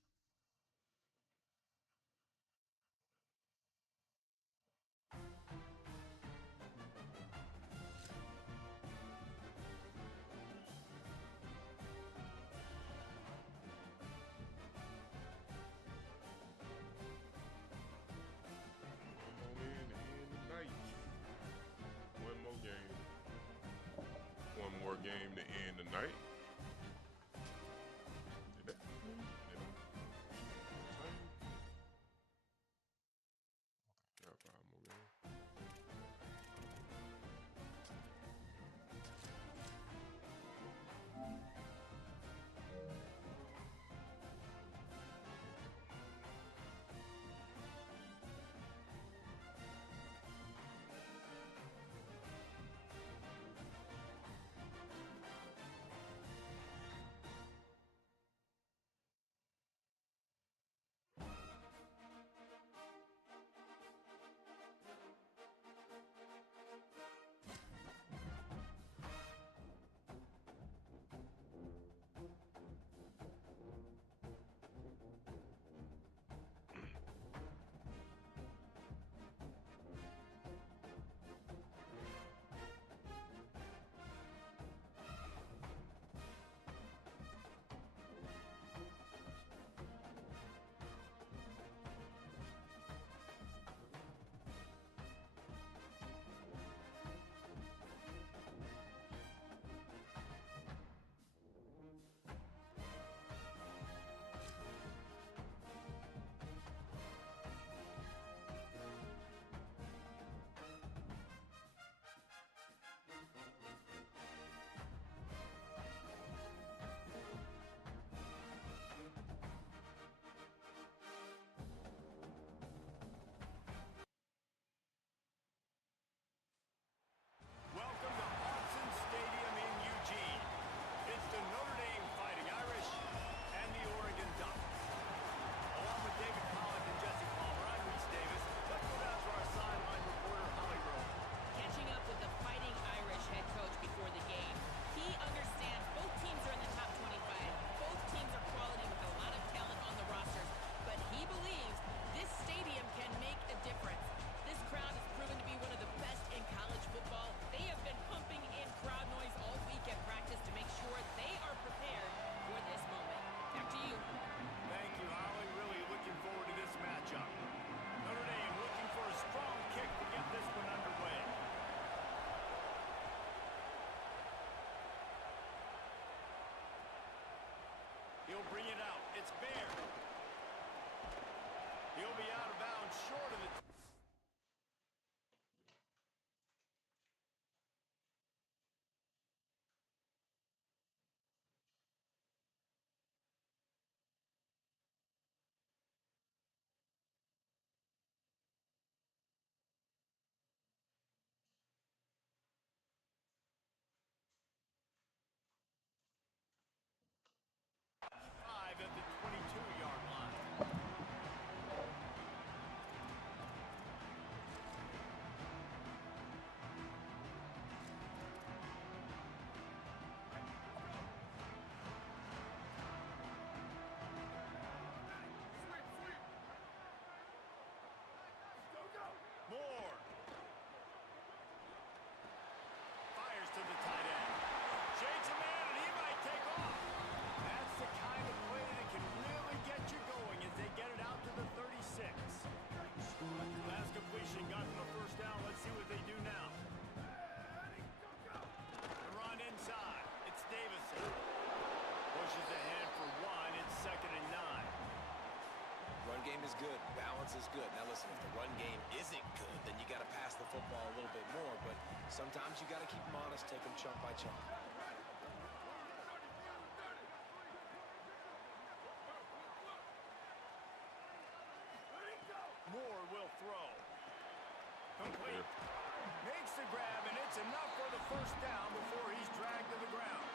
is good. Balance is good. Now, listen, if the run game isn't good, then you got to pass the football a little bit more. But sometimes you got to keep them honest, take them chunk by chunk. Moore will throw. Complete. Makes the grab, and it's enough for the first down before he's dragged to the ground.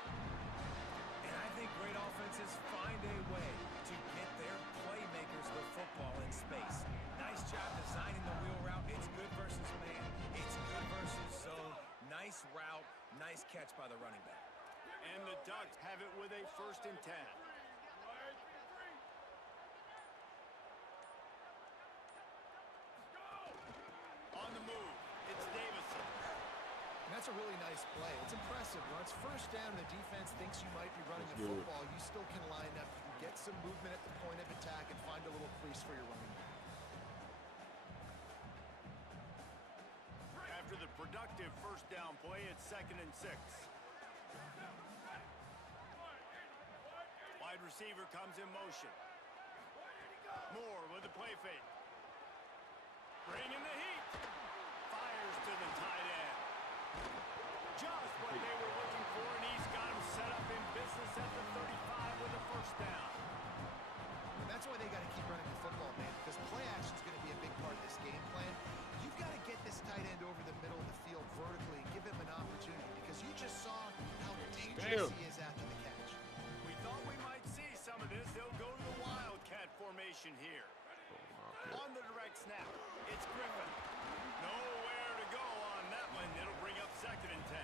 And I think great offenses find a way to get their playmakers the football in space. Nice job designing the wheel route. It's good versus man. It's good versus zone. Nice route. Nice catch by the running back. And the Ducks have it with a 1st and 10. On the move, it's Davison. And that's a really nice play. It's impressive. When it's first down, the defense thinks you might be running the football. You still can line up, you can get some movement at the point of attack, and find a little crease for your running back. After the productive first down play, it's 2nd and 6. Wide receiver comes in motion. Moore with the play fake. Bringing the heat. Fires to the tight end. Just what they were looking for, and he's got him set up in business at the 35 with a first down. And that's why they got to keep running the football, man, because play action is going to be a big part of this game plan. You've got to get this tight end over the middle of the field vertically and give him an opportunity, because you just saw how dangerous he is after the catch. We thought we might see some of this. They'll go to the Wildcat formation here. On the direct snap, it's Griffin. Nowhere to go on that one. It'll bring up 2nd and 10.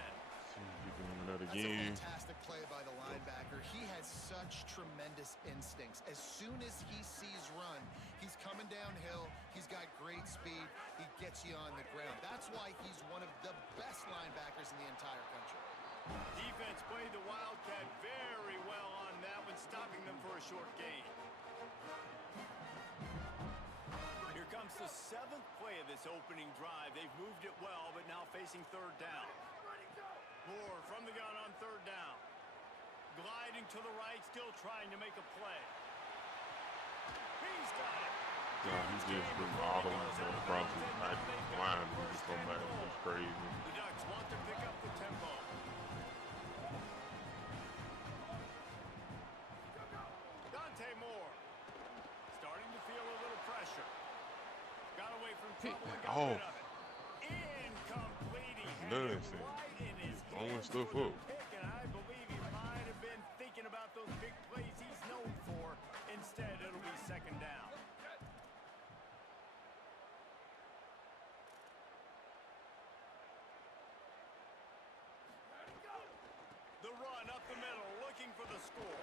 That's a fantastic play by the linebacker. He has such tremendous instincts. As soon as he sees run, he's coming downhill. He's got great speed. He gets you on the ground. That's why he's one of the best linebackers in the entire country. Defense played the Wildcat very well on that one, stopping them for a short gain. Here comes the 7th play of this opening drive. They've moved it well, but now facing 3rd down. Moore from the gun on 3rd down. Gliding to the right, still trying to make a play. He's got it. Yeah, he just been auto across his back line when he come back. It's crazy. The Ducks want to pick up the tempo. Dante Moore starting to feel a little pressure. Got away from trouble and got rid of it. Incomplete. He had it right in his hands stuff for the up. pick, and I believe he might have been thinking about those big plays he's known for. Instead, it'll be 2nd down. The run up the middle, looking for the score.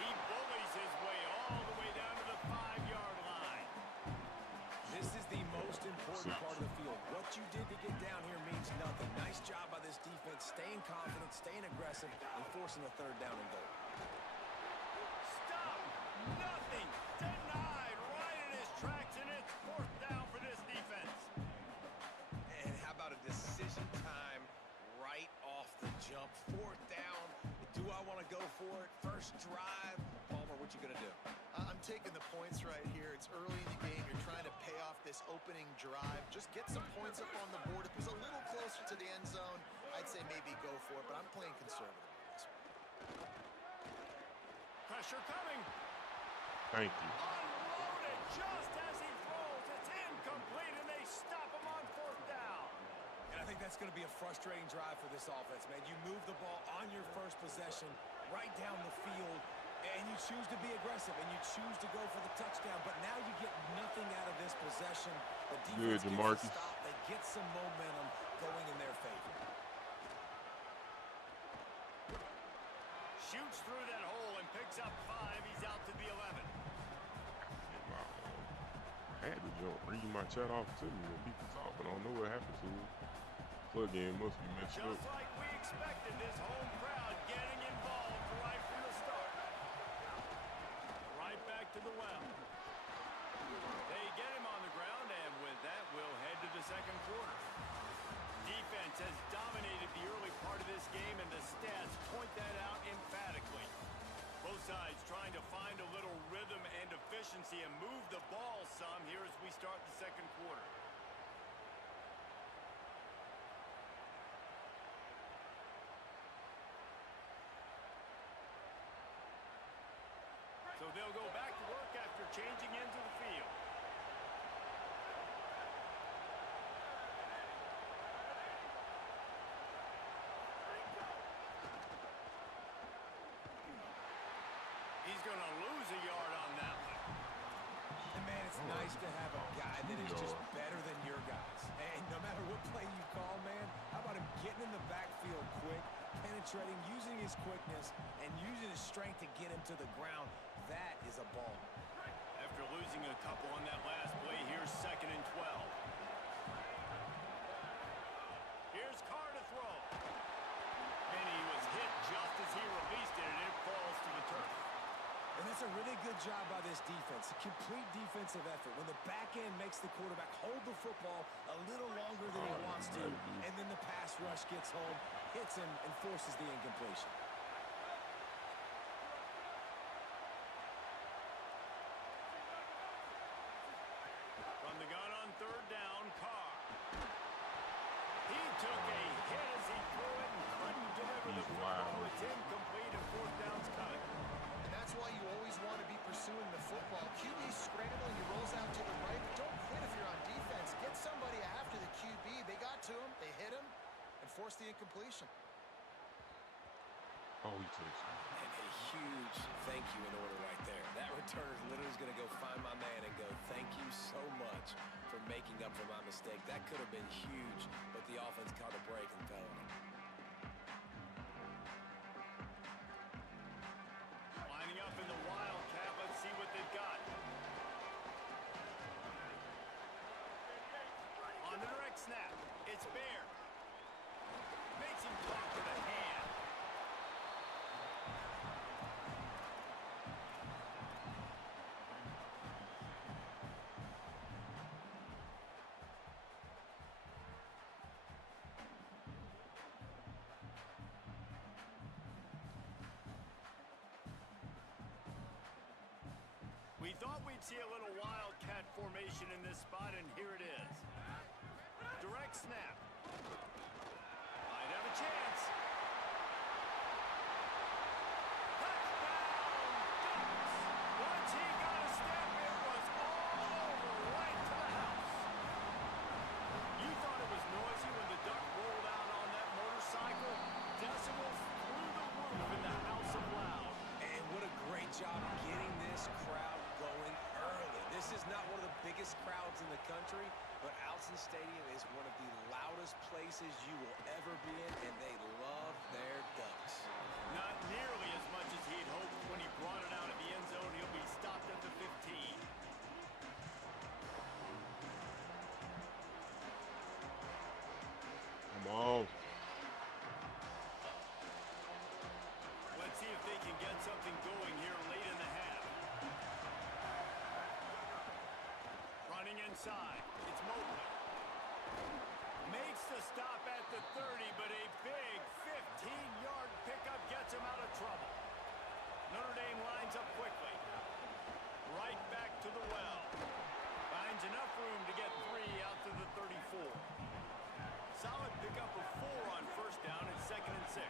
He bullies his way all the way down to the 5-yard line. This is the most important part of the field. What you did to get down here means nothing. Nice job by this defense, staying confident, staying aggressive, and forcing the 3rd down and goal. Stop! Nothing! Denied right in his tracks, and it's 4th down for this defense. And how about a decision time right off the jump? 4th down. Do I want to go for it? First drive. Palmer, what you going to do? I'm taking the points right here. It's early in the game. You're trying to pay off this opening drive. Just get some points up on the board. If it was a little closer to the end zone, I'd say maybe go for it, but I'm playing conservative on this one. Pressure coming. Thank you. Unloaded just as he throws. It's incomplete, and they stop him on 4th down. And I think that's going to be a frustrating drive for this offense, man. You move the ball on your first possession right down the field, and you choose to be aggressive, and you choose to go for the touchdown, but now you get nothing out of this possession. The defense gets a stop. They get some momentum going in their favor. Shoots through that hole and picks up 5. He's out to the 11. I had to jump, read my chat off to me when people talk, but I don't know what happened to it. Plug-in must be messed up. Just like we expected, this home crowd getting involved right from the start. Right back to the well. They get him on the ground, and with that, we'll head to the 2nd quarter. Defense has dominated the early part of this game, and the stats point that out emphatically. Both sides trying to find a little rhythm and efficiency. efficiency and move the ball some here as we start the second quarter. So they'll go back to work after changing into the field. He's going to lose a yard on that one. And man, it's nice to have a guy that is just better than your guys. And no matter what play you call, man, how about him getting in the backfield quick, penetrating, using his quickness, and using his strength to get him to the ground. That is a ball. After losing a couple on that last play, here's 2nd and 12. Here's Carr to throw. And he was hit just as he released it, and it falls to the turf. And that's a really good job by this defense. A complete defensive effort. When the back end makes the quarterback hold the football a little longer than he wants to, and then the pass rush gets home, hits him, and forces the incompletion. From the gun on 3rd down, Carr. He took a hit as he threw it and couldn't deliver the football. It's incomplete and 4th down's cut. That's why you always want to be pursuing the football. QB's scrambling, he rolls out to the right, but don't quit if you're on defense. Get somebody after the QB. They got to him, they hit him, and forced the incompletion. Oh, he takes it. And a huge thank you in order right there. That returner is literally going to go find my man and go, thank you so much for making up for my mistake. That could have been huge, but the offense caught a break and fell on it. Lining up in the Wildcat. Let's see what they've got. On the direct snap, it's Bear. Makes him talk to the hand. We thought we'd see a little Wildcat formation in this spot, and here it is. Direct snap. Might have a chance. Touchdown, Ducks! Once he got a step, it was all over, right to the house. You thought it was noisy when the Duck rolled out on that motorcycle? Decibels through the roof in the House of Loud. And what a great job getting this crowd going early. This is not one of the biggest crowds in the country, but Alton Stadium is one of the loudest places you will ever be in, and they love their Ducks. Not nearly as much as he'd hoped when he brought it out of the end zone. He'll be stopped at the 15. Come on. Let's see if they can get something going here late in the half. Running inside. It's Mobley. Makes the stop at the 30, but a big 15-yard pickup gets him out of trouble. Notre Dame lines up quickly. Right back to the well. Finds enough room to get 3 out to the 34. Solid pickup of 4 on 1st down and 2nd and 6.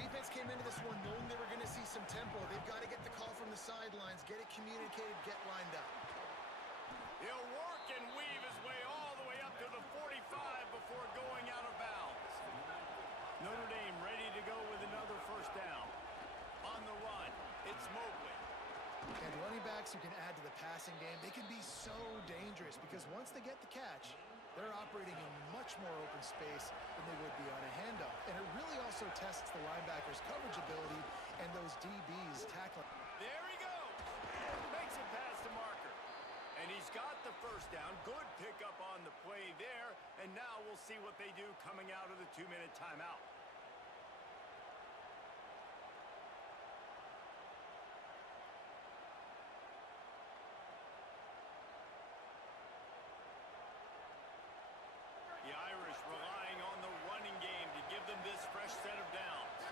Defense came into this one knowing they were going to see some tempo. They've got to get the call from the sidelines, get it communicated, get lined up. He'll work and weave his way all the way up to the 45 before going out of bounds. Notre Dame ready to go with another 1st down. On the run, it's Mobley. And running backs who can add to the passing game, they can be so dangerous because once they get the catch, they're operating in much more open space than they would be on a handoff. And it really also tests the linebackers' coverage ability and those DBs tackling. There he goes. Makes it past the marker. And he's got the 1st down. Good pickup on the play there. And now we'll see what they do coming out of the 2-minute timeout. The Irish relying on the running game to give them this fresh set of downs.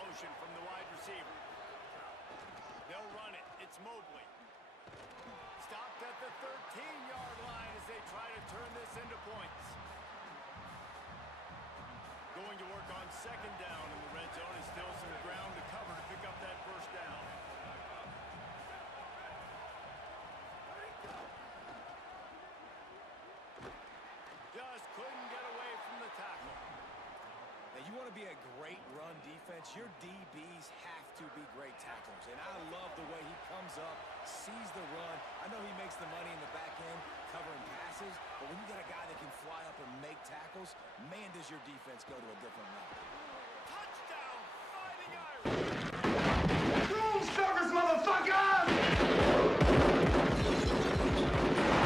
Motion from the wide receiver. They'll run it. It's Mobley. Stopped at the 13-yard line as they try to turn this into points. Going to work on second down in the red zone, and still some ground to cover to pick up that first down. Just couldn't get away from the tackle. Now, you want to be a great run defense, your DBs have to be great tacklers. And I love the way he comes up, sees the run. I know he makes the money in the back end covering passes, but when you got a guy that can fly up and make tackles, man, does your defense go to a different level. Touchdown, Fighting Irish! Room service, motherfucker!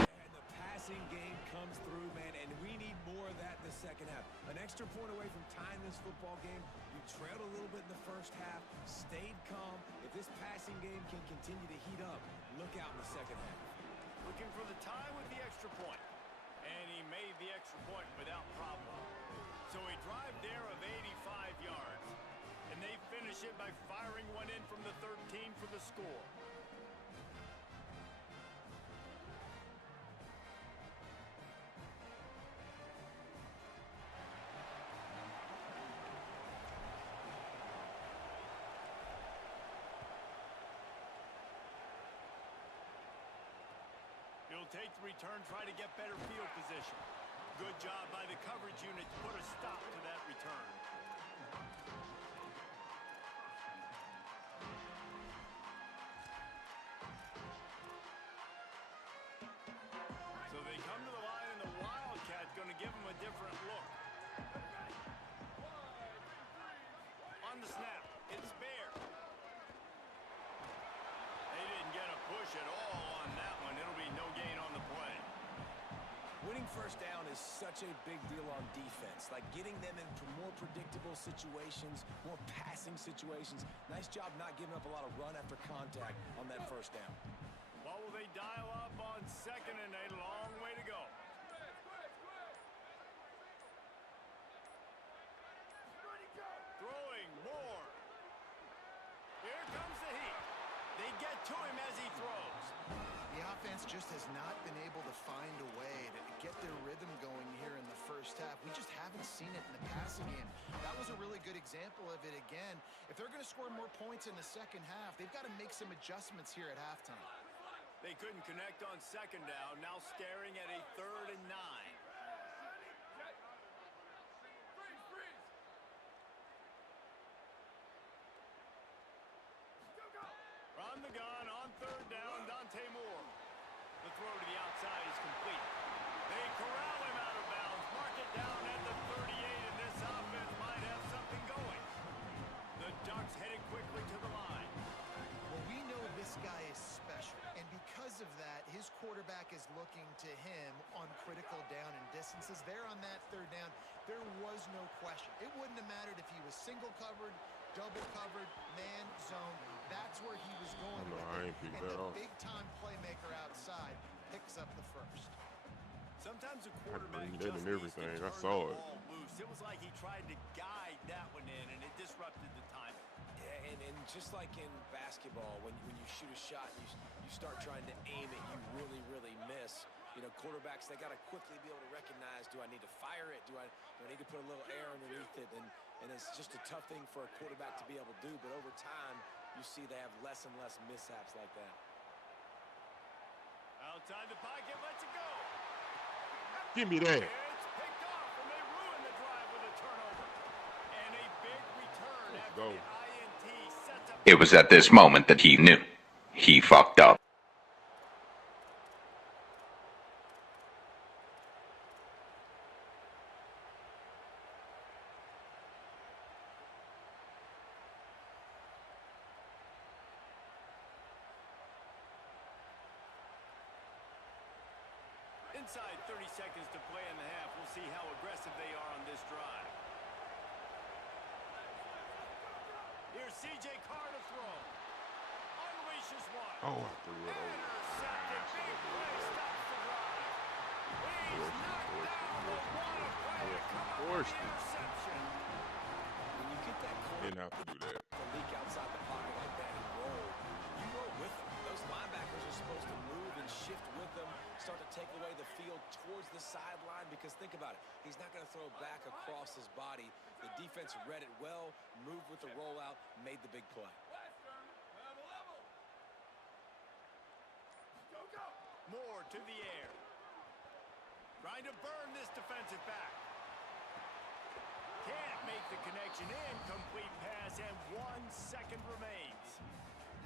And the passing game comes through, man, and we need more of that in the second half. An extra point away from tying this football game. You trailed a little bit in the first half, stayed calm. If this passing game can continue to heat up, look out in the second half. Looking for the tie with the extra point. And he made the extra point without problem. So a drive there of 85 yards. And they finish it by firing one in from the 13 for the score. He'll take the return, try to get better field position. Good job by the coverage unit to put a stop to that return. So they come to the line, and the Wildcat going to give them a different look. On the snap, it's Bear. They didn't get a push at all on that one. It'll be no gain on the play. Winning first down is such a big deal on defense, like getting them into more predictable situations, more passing situations. Nice job not giving up a lot of run after contact on that first down. What will they dial up on second, and a long way to go? Throwing more. Here comes the heat. They get to him as he throws. The offense just has not been able to find a way to get their rhythm going here in the first half. We just haven't seen it in the passing game. That was a really good example of it again. If they're going to score more points in the second half, they've got to make some adjustments here at halftime. They couldn't connect on second down. Now staring at a 3rd and 9. On the gun, on 3rd down, Dante Moore. The throw to the outside is complete. They corral him out of bounds. Mark it down at the 38, and this offense might have something going. The Ducks headed quickly to the line. Well, we know this guy is special, and because of that, his quarterback is looking to him on critical down and distances. There on that 3rd down, there was no question. It wouldn't have mattered if he was single covered, double covered, man, zone. That's where he was going with I it. ain't picked And that the off. big-time playmaker outside picks up the first. Sometimes a I quarterback bring just that and needs to everything. I turn saw the it. ball loose. It was like he tried to guide that one in, and it disrupted the timing. Yeah, and just like in basketball, when you shoot a shot, you start trying to aim it, you really miss. You know, quarterbacks, they got to quickly be able to recognize, do I need to fire it? Do I need to put a little air underneath it? And it's just a tough thing for a quarterback to be able to do. But over time, you see they have less and less mishaps like that. Outside the pocket, lets it go. Give me that. It's picked off, and they ruin the drive with a turnover. And a big return after go. the INT sets up. It was at this moment that he knew. He fucked up. Inside 30 seconds to play in the half. We'll see how aggressive they are on this drive. Here's C.J. Carr to throw. Unleashes one. Oh, I threw it over. Intercepted. Big play. Stops the drive. He's knocked down, but what a play to come up with the interception. When you get that Didn't have to do that. to leak outside the pocket like that and roll, you know start to take away the field towards the sideline, because think about it. He's not going to throw back across his body. The defense read it well, moved with the rollout, made the big play. More to the air. Trying to burn this defensive back. Can't make the connection. Incomplete pass, and 1 second remains.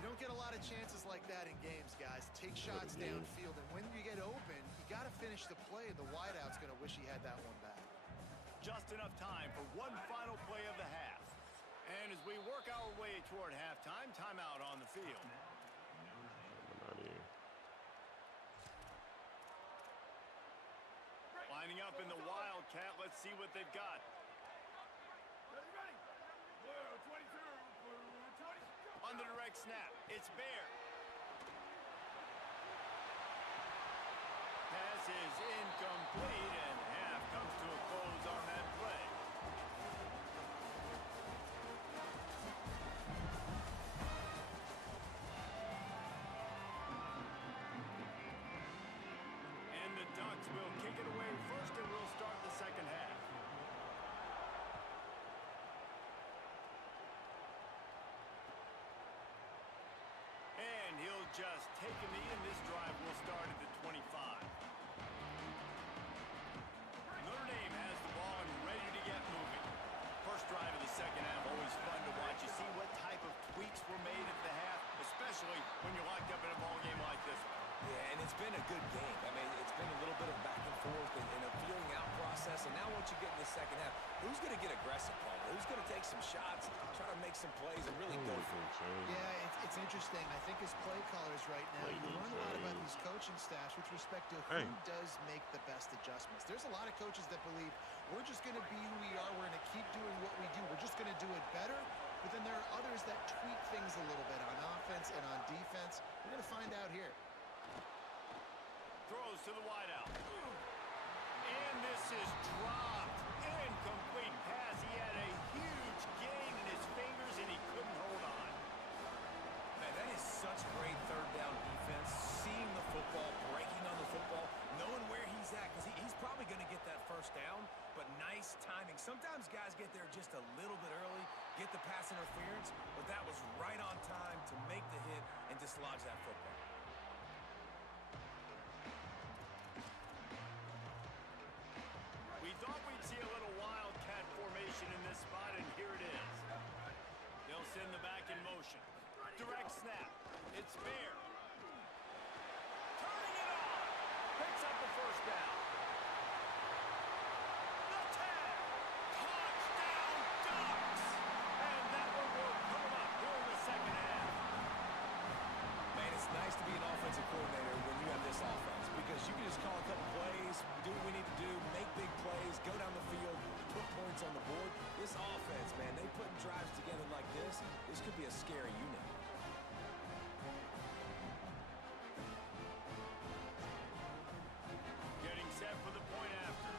You don't get a lot of chances like that in games, guys. Take shots downfield, and when you get open, you got to finish the play, and the wideout's going to wish he had that one back. Just enough time for one final play of the half. And as we work our way toward halftime, timeout on the field. Lining up in the Wildcat. Let's see what they've got. On the direct snap, it's Bear. Pass is incomplete, and half comes to a close on that play. And the Ducks will kick it away first, and we'll start the second half. And he'll just take a knee, and this drive will start at the 25. Notre Dame has the ball and ready to get moving. First drive of the second half, always fun to watch. You see what type of tweaks were made at the half, especially when you're locked up in a ball game like this one. Yeah, and it's been a good game. I mean, it's been a little bit of back and forth and a feeling out process. And now once you get in the second half, who's going to get aggressive, Paul? Who's going to take some shots, try to make some plays, and really go for it? Yeah, it's interesting. I think as play callers right now, you learn a lot about these coaching staffs with respect to who does make the best adjustments. There's a lot of coaches that believe we're just going to be who we are. We're going to keep doing what we do. We're just going to do it better. But then there are others that tweak things a little bit on offense and on defense. We're going to find out here. Throws to the wideout. And this is dropped. Incomplete pass. He had a huge gain in his fingers, and he couldn't hold on. Man, that is such great third down defense. Seeing the football, breaking on the football, knowing where he's at, because he's probably going to get that first down, but nice timing. Sometimes guys get there just a little bit early, get the pass interference, but that was right on time to make the hit and dislodge that football. We thought we'd see a little Wildcat formation in this spot, and here it is. They'll send the back in motion. Direct snap. It's Bear. Turning it on. Picks up the first down. The tag. Touchdown, Ducks. And that one will come up here in the second half. Man, it's nice to be an offensive coordinator when you have this offense, because you can just call a couple plays, do what we need to do, make big plays, go down the field, put points on the board. This offense, man, they put drives together like this could be a scary unit. Getting set for the point after.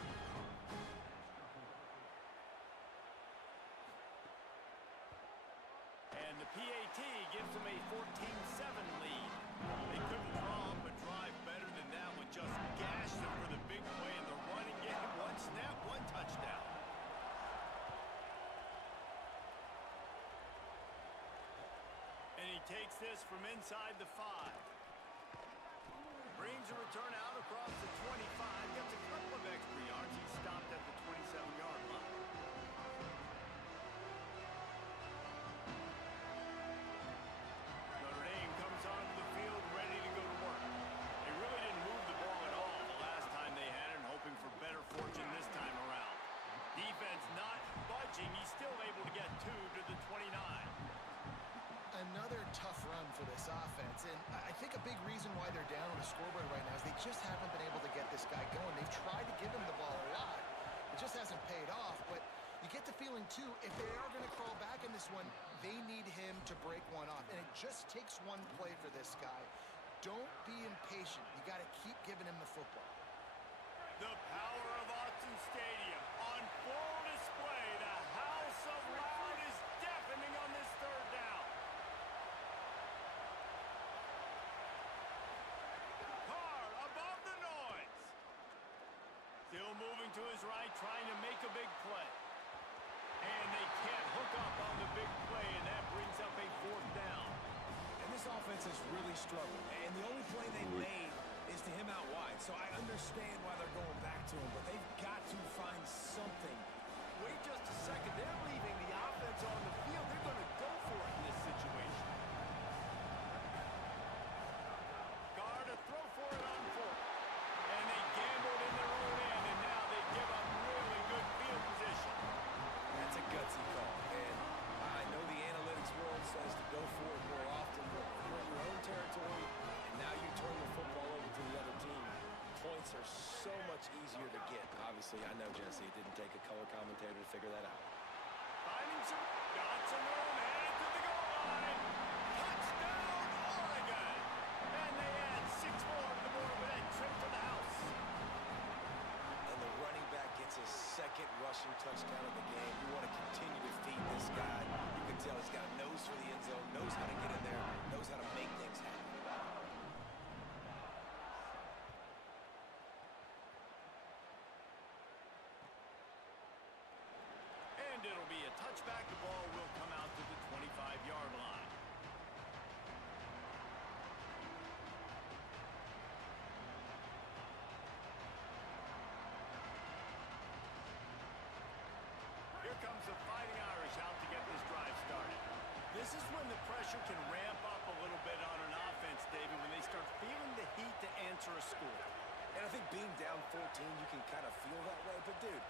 And the PAT gives them a 14-7 lead. They couldn't draw up a drive better than that one. Just gashed them for the big play in the running game. One snap, one touchdown. And he takes this from inside the 5. Brings a return out across the 25. Gets a couple of extra yards. He stopped at the 27-yard line. Notre Dame comes onto the field ready to go to work. They really didn't move the ball at all the last time they had it, hoping for better fortune this time around. Defense not budging. He's still able to get 2 to the 29. Another tough run for this offense, and I think a big reason why they're down on the scoreboard right now is they just haven't been able to get this guy going. They've tried to give him the ball a lot. It just hasn't paid off, but you get the feeling, too, if they are going to crawl back in this one, they need him to break one off, and it just takes one play for this guy. Don't be impatient. You got to keep giving him the football. The power of Autzen Stadium on full display. The house of loud is deafening on this third down. Carr above the moving to his right, trying to make a big play. And they can't hook up on the big play, and that brings up a 4th down. And this offense has really struggled. And the only play they made is to him out wide. So I understand why they're going back to him, but they've got to find something. Wait just a second. They're leaving the offense on the field. They're going to go for it in this situation. Guard a throw for it on 4th. And they gambled in their own end, and now they give up really good field position. That's a gutsy call. And I know the analytics world says to go for it more often, but you're in your own territory, and now you turn the football over to the other team. Points are so much easier to get. Obviously, I know, Jesse, it didn't take a color commentator to figure that out. Finding some got some room, headed to the goal line. Touchdown, Oregon! And they add 6 more to the board with that trip to the house. And the running back gets his 2nd rushing touchdown of the game. You want to continue to feed this guy. You can tell he's got a nose for the end zone, knows how to get in there, knows how to make things happen. And it'll be a touchback. The ball will come out to the 25-yard line. Here comes the Fighting Irish out to get this drive started. This is when the pressure can ramp up a little bit on an offense, David, when they start feeling the heat to answer a score. And I think being down 14, you can kind of feel that way. But, dude,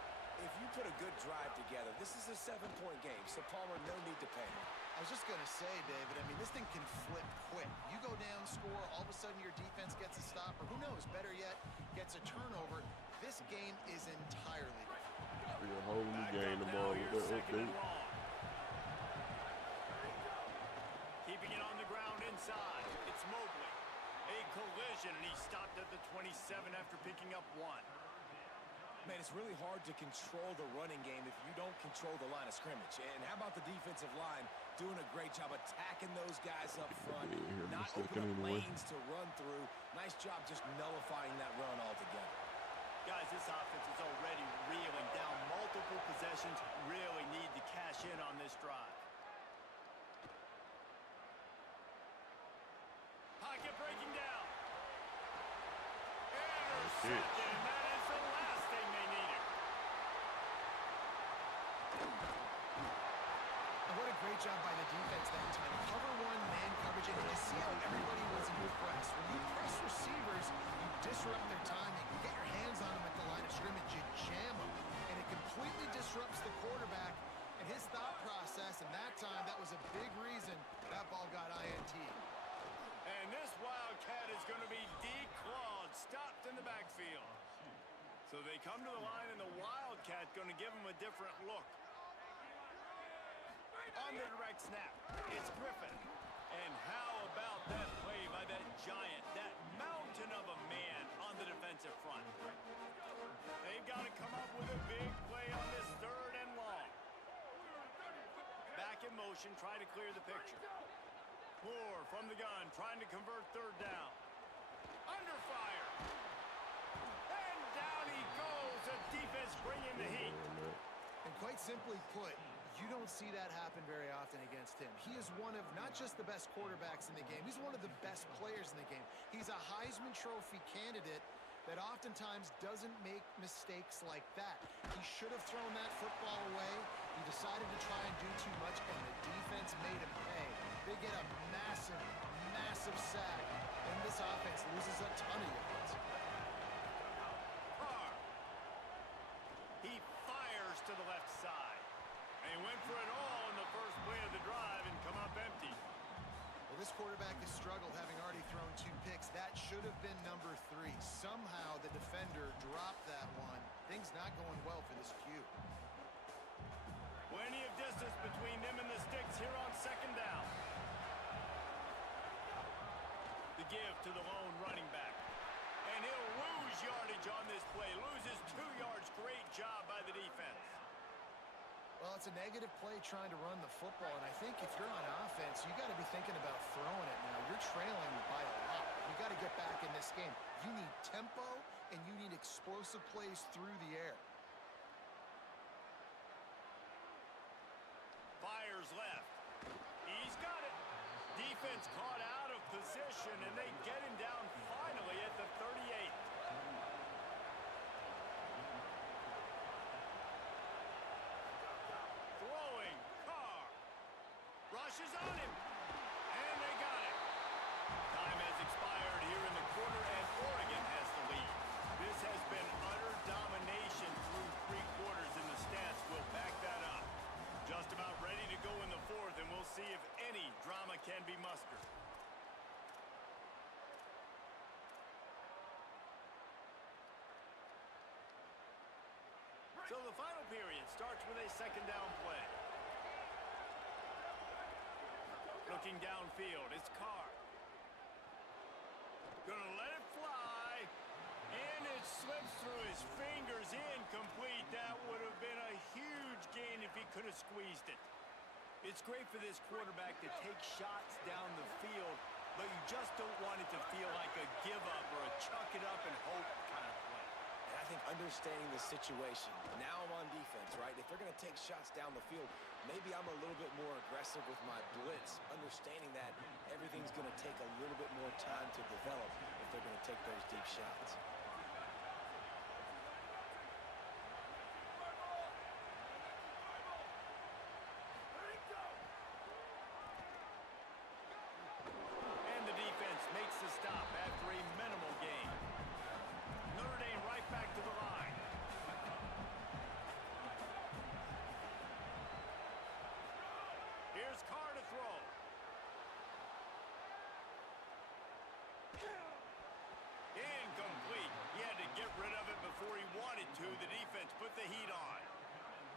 if you put a good drive together, this is a 7-point game. So, Palmer, no need to panic. I was just going to say, David, I mean, this thing can flip quick. You go down, score, all of a sudden your defense gets a stop, or who knows, better yet, gets a turnover. This game is entirely different. Be a whole new game tomorrow with that update. Keeping it on the ground inside. It's Mobley. A collision, and he stopped at the 27 after picking up 1. Man, it's really hard to control the running game if you don't control the line of scrimmage. And how about the defensive line doing a great job attacking those guys up front, not opening up lanes to run through. Nice job just nullifying that run altogether. Guys, this offense is already reeling down multiple possessions. Really need to cash in on this drive. Pocket breaking down. Intercepted, and that is the last thing they needed. And what a great job by the defense that time. Cover 1, man coverage, and you see how everybody was impressed. When you press receivers, you disrupt their timing. You get your hands on them at the line of scrimmage, you jam them, and it completely disrupts the quarterback and his thought process, and that time, that was a big reason that ball got INT. And this Wildcat is going to be declawed, stopped in the backfield. So they come to the line, and the Wildcat going to give him a different look. On the direct snap, it's Griffin. And how about that play by that giant, that mountain of a man on the defensive front? They've got to come up with a big play on this 3rd and long. Back in motion, try to clear the picture. Moore from the gun, trying to convert 3rd down. Under fire. And down he goes. The defense bringing the heat. And quite simply put, you don't see that happen very often against him. He is one of not just the best quarterbacks in the game, he's one of the best players in the game. He's a Heisman Trophy candidate that oftentimes doesn't make mistakes like that. He should have thrown that football away. He decided to try and do too much, and the defense made him pay. They get a massive, massive sack, and this offense loses a ton of yards. Carr. He fires to the left side. And he went for it all in the first play of the drive and come up empty. Well, this quarterback has struggled, having already thrown 2 picks. That should have been number 3. Somehow the defender dropped that one. Things not going well for this Q. Plenty of distance between them and the sticks here on 2nd down. The give to the lone running back. And he'll lose yardage on this play. Loses 2 yards. Great job by the defense. Well, it's a negative play trying to run the football, and I think if you're on offense, you got to be thinking about throwing it now. You're trailing by a lot. You You got to get back in this game. You need tempo, and you need explosive plays through the air. Fires left. He's got it. Defense caught out of position, and they get him down finally at the 38. Throwing. Carr. Rushes on him. And they got it. Time has expired here in the quarter, and Oregon has the lead. This has been utter domination through 3 quarters, and the stats will back that up. Just about ready to go in the 4th, and we'll see if any drama can be mustered. So the final period starts with a 2nd down play. Looking downfield, it's Carr. Gonna let it fly, and it slips through his fingers, incomplete. That would have been a huge gain if he could have squeezed it. It's great for this quarterback to take shots down the field, but you just don't want it to feel like a give-up or a chuck it up and hope kind of play. And I think understanding the situation, now I'm on defense, right? If they're going to take shots down the field, maybe I'm a little bit more aggressive with my blitz, understanding that everything's going to take a little bit more time to develop if they're going to take those deep shots. And the defense makes the stop after a minimal gain. Notre Dame right back to the line. Here's Carr to throw. Incomplete. He had to get rid of it before he wanted to. The defense put the heat on.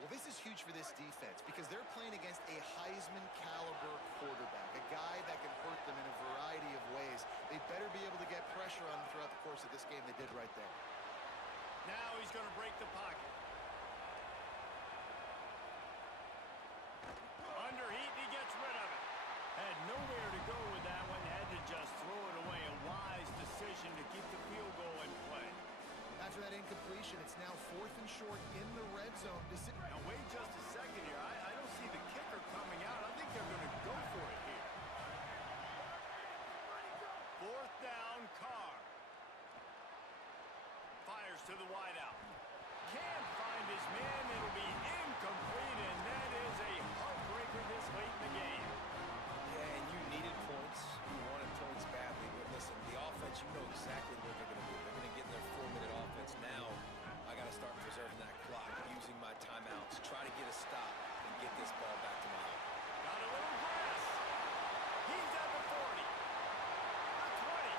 Well, this is huge for this defense because they're playing against a Heisman caliber quarterback, a guy that can hurt them in a variety of ways. They better be able to get pressure on him throughout the course of this game. They did right there. Now he's going to break the pocket. Under heat, he gets rid of it. Had nowhere to go with that one. Had to just throw it away. A wise decision to keep the field goal in play. After that incompletion, it's now 4th and short in the red zone. Now wait just a second here. I don't see the kicker coming out. I think they're going to go for it here. 4th down, Carr. Fires to the wideout. Can't find his man. It'll be incomplete, and that is a heartbreaker this late in the game. Yeah, and you needed points. You wanted points badly. But listen, the offense, you know exactly what they're going to do. They're going to get in their 4-minute offense. Now, I got to start preserving that clock, using my timeouts, try to get a stop, and get this ball back to my own. Got a little grass. He's at the 40. The 20.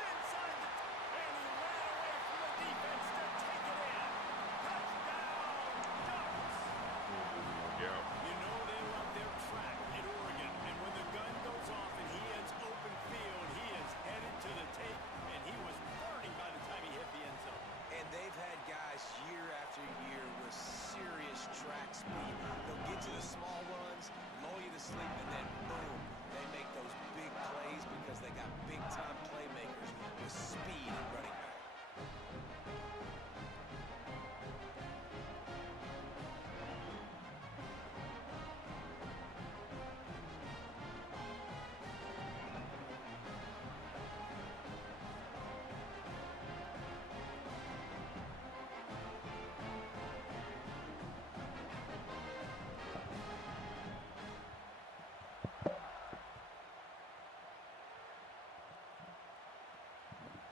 Inside the... And he ran away from the defense to take it in. Touchdown, Ducks. Yeah. You know they love their track at Oregon, and when the gun goes off and he hits open field, he is headed to the tape, and he was burning by the time he hit the end zone. And they've had guys year after year with serious track speed. They'll get to the small runs, lull you to sleep, and then boom, they make those big plays because they got big-time playmakers with speed and running back.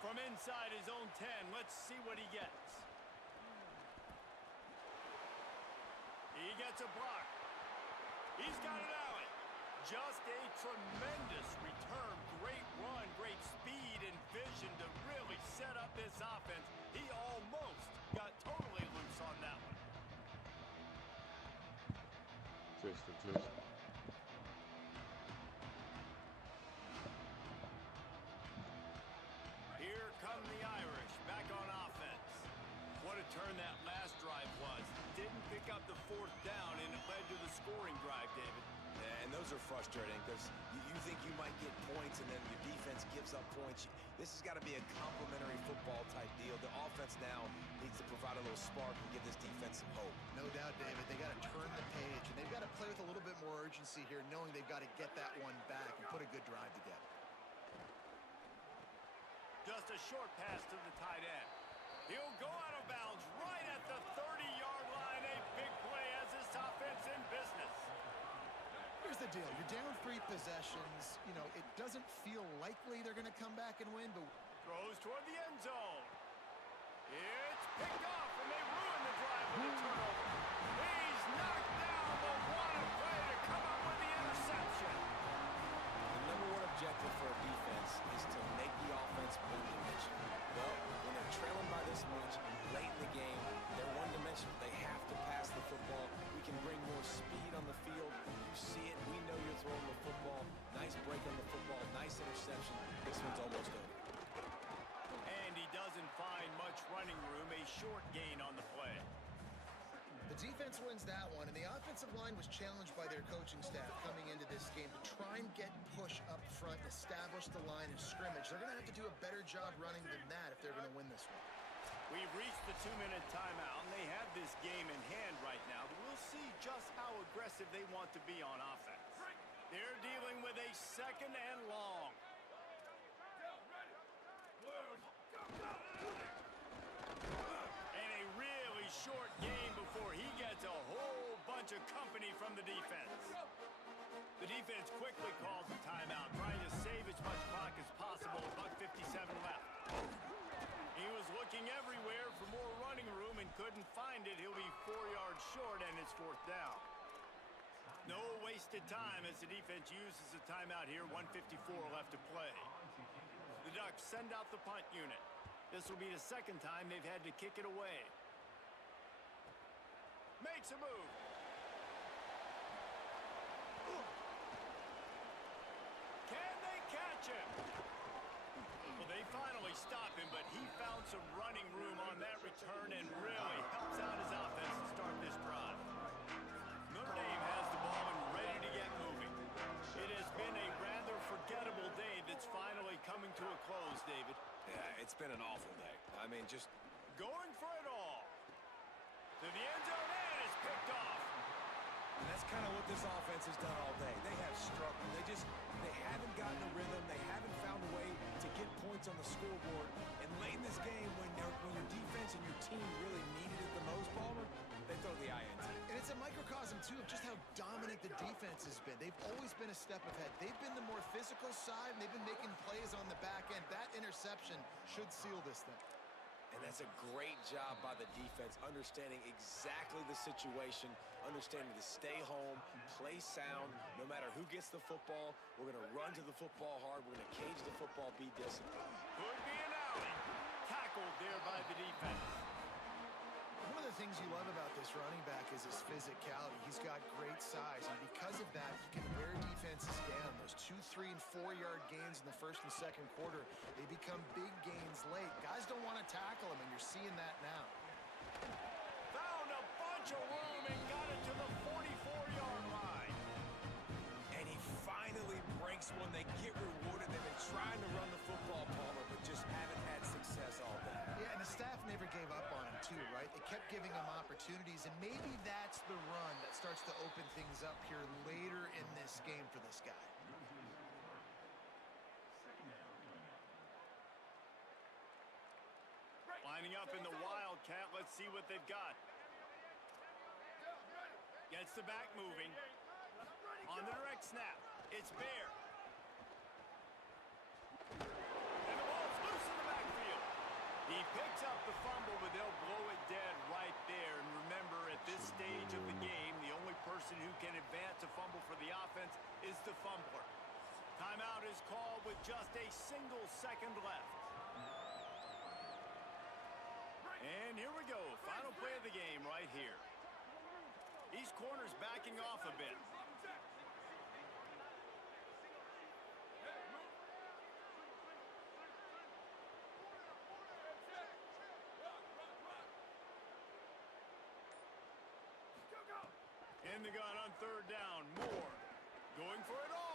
From inside his own 10, let's see what he gets. He gets a block. He's got an alley. Just a tremendous return. Great run, great speed and vision to really set up this offense. He almost got totally loose on that one. Testing. Here come the Irish back on offense. What a turn that last drive was. Didn't pick up the 4th down, and it led to the scoring drive, David. Yeah, and those are frustrating because you think you might get points and then your defense gives up points. This has got to be a complementary football type deal. The offense now needs to provide a little spark and give this defense some hope. No doubt, David. They got to turn the page, and they've got to play with a little bit more urgency here, knowing they've got to get that one back and put a good drive together. Just a short pass to the tight end. He'll go out of bounds right at the 30-yard line. A big play as this offense in business. Here's the deal. You're down 3 possessions. You know, it doesn't feel likely they're going to come back and win, but Throws toward the end zone. It's picked off, and they ruin the drive with a turnover. He's knocked down, but what a play to come up with the interception. The number one objective for a defense is to make the offense one-dimensional. Well, when they're trailing by this much, late in the game, they're one-dimensional. They have to pass the football. We can bring more speed on the field. You see it. We know you're throwing the football. Nice break on the football. Nice interception. This one's almost over. And he doesn't find much running room. A short gain on the play. the defense wins that one, and the offensive line was challenged by their coaching staff coming into this game to try and get push up front and establish the line of scrimmage. They're going to have to do a better job running than that if they're going to win this one. We've reached the 2-minute timeout, and they have this game in hand right now. But we'll see just how aggressive they want to be on offense. They're dealing with a second and long. And a really short game before he gets a whole bunch of company from the defense. The defense quickly calls a timeout, trying to save as much clock as possible. $1:57 left. He was looking everywhere for more running room and couldn't find it. He'll be 4 yards short, and it's 4th down. No wasted time as the defense uses a timeout here. 1:54 left to play. The Ducks send out the punt unit. This will be the second time they've had to kick it away. Makes a move. Can they catch him? Well, they finally stop him, but he found some running room on that return and really helps out his offense to start this drive. Notre Dame has the ball and ready to get moving. It has been a rather forgettable day that's finally coming to a close, David. Yeah, it's been an awful day. I mean, just going for it all. To the end zone, and it's picked off. and that's kind of what this offense has done all day. They have struggled. They haven't gotten a rhythm. They haven't found a way to get points on the scoreboard. And late in this game, when your defense and your team really needed it the most, Palmer, they throw the INT. And it's a microcosm, too, of just how dominant the defense has been. They've always been a step ahead. They've been the more physical side, and they've been making plays on the back end. That interception should seal this thing. And that's a great job by the defense, understanding exactly the situation, understanding to stay home, play sound. No matter who gets the football, we're going to run to the football hard. We're going to cage the football, be disciplined. Could be an alley. Tackled there by the defense. One of the things you love about this running back is his physicality. He's got great size, and because of that, he can wear defenses down. Those 2, 3, and 4-yard gains in the first and second quarter, they become big gains late. Guys don't want to tackle him, and you're seeing that now. Found a bunch of room and got it to the 44-yard line. And he finally breaks one. They get rewarded. They've been trying to run the football, Palmer, but just haven't had success all day. Yeah, and the staff never gave up on him, too, right? They kept giving him opportunities, and maybe that's the run that starts to open things up here later in this game for this guy. Lining up in the Wildcat. Let's see what they've got. Gets the back moving. On the direct snap. It's Bear. And the ball's loose in the backfield. He picks up the fumble, but they'll blow it dead right there. And remember, at this stage of the game, the only person who can advance a fumble for the offense is the fumbler. Timeout is called with just a single second left. And here we go. Final play of the game right here. These corners backing off a bit. In the gun on 3rd down. Moore Going for it all.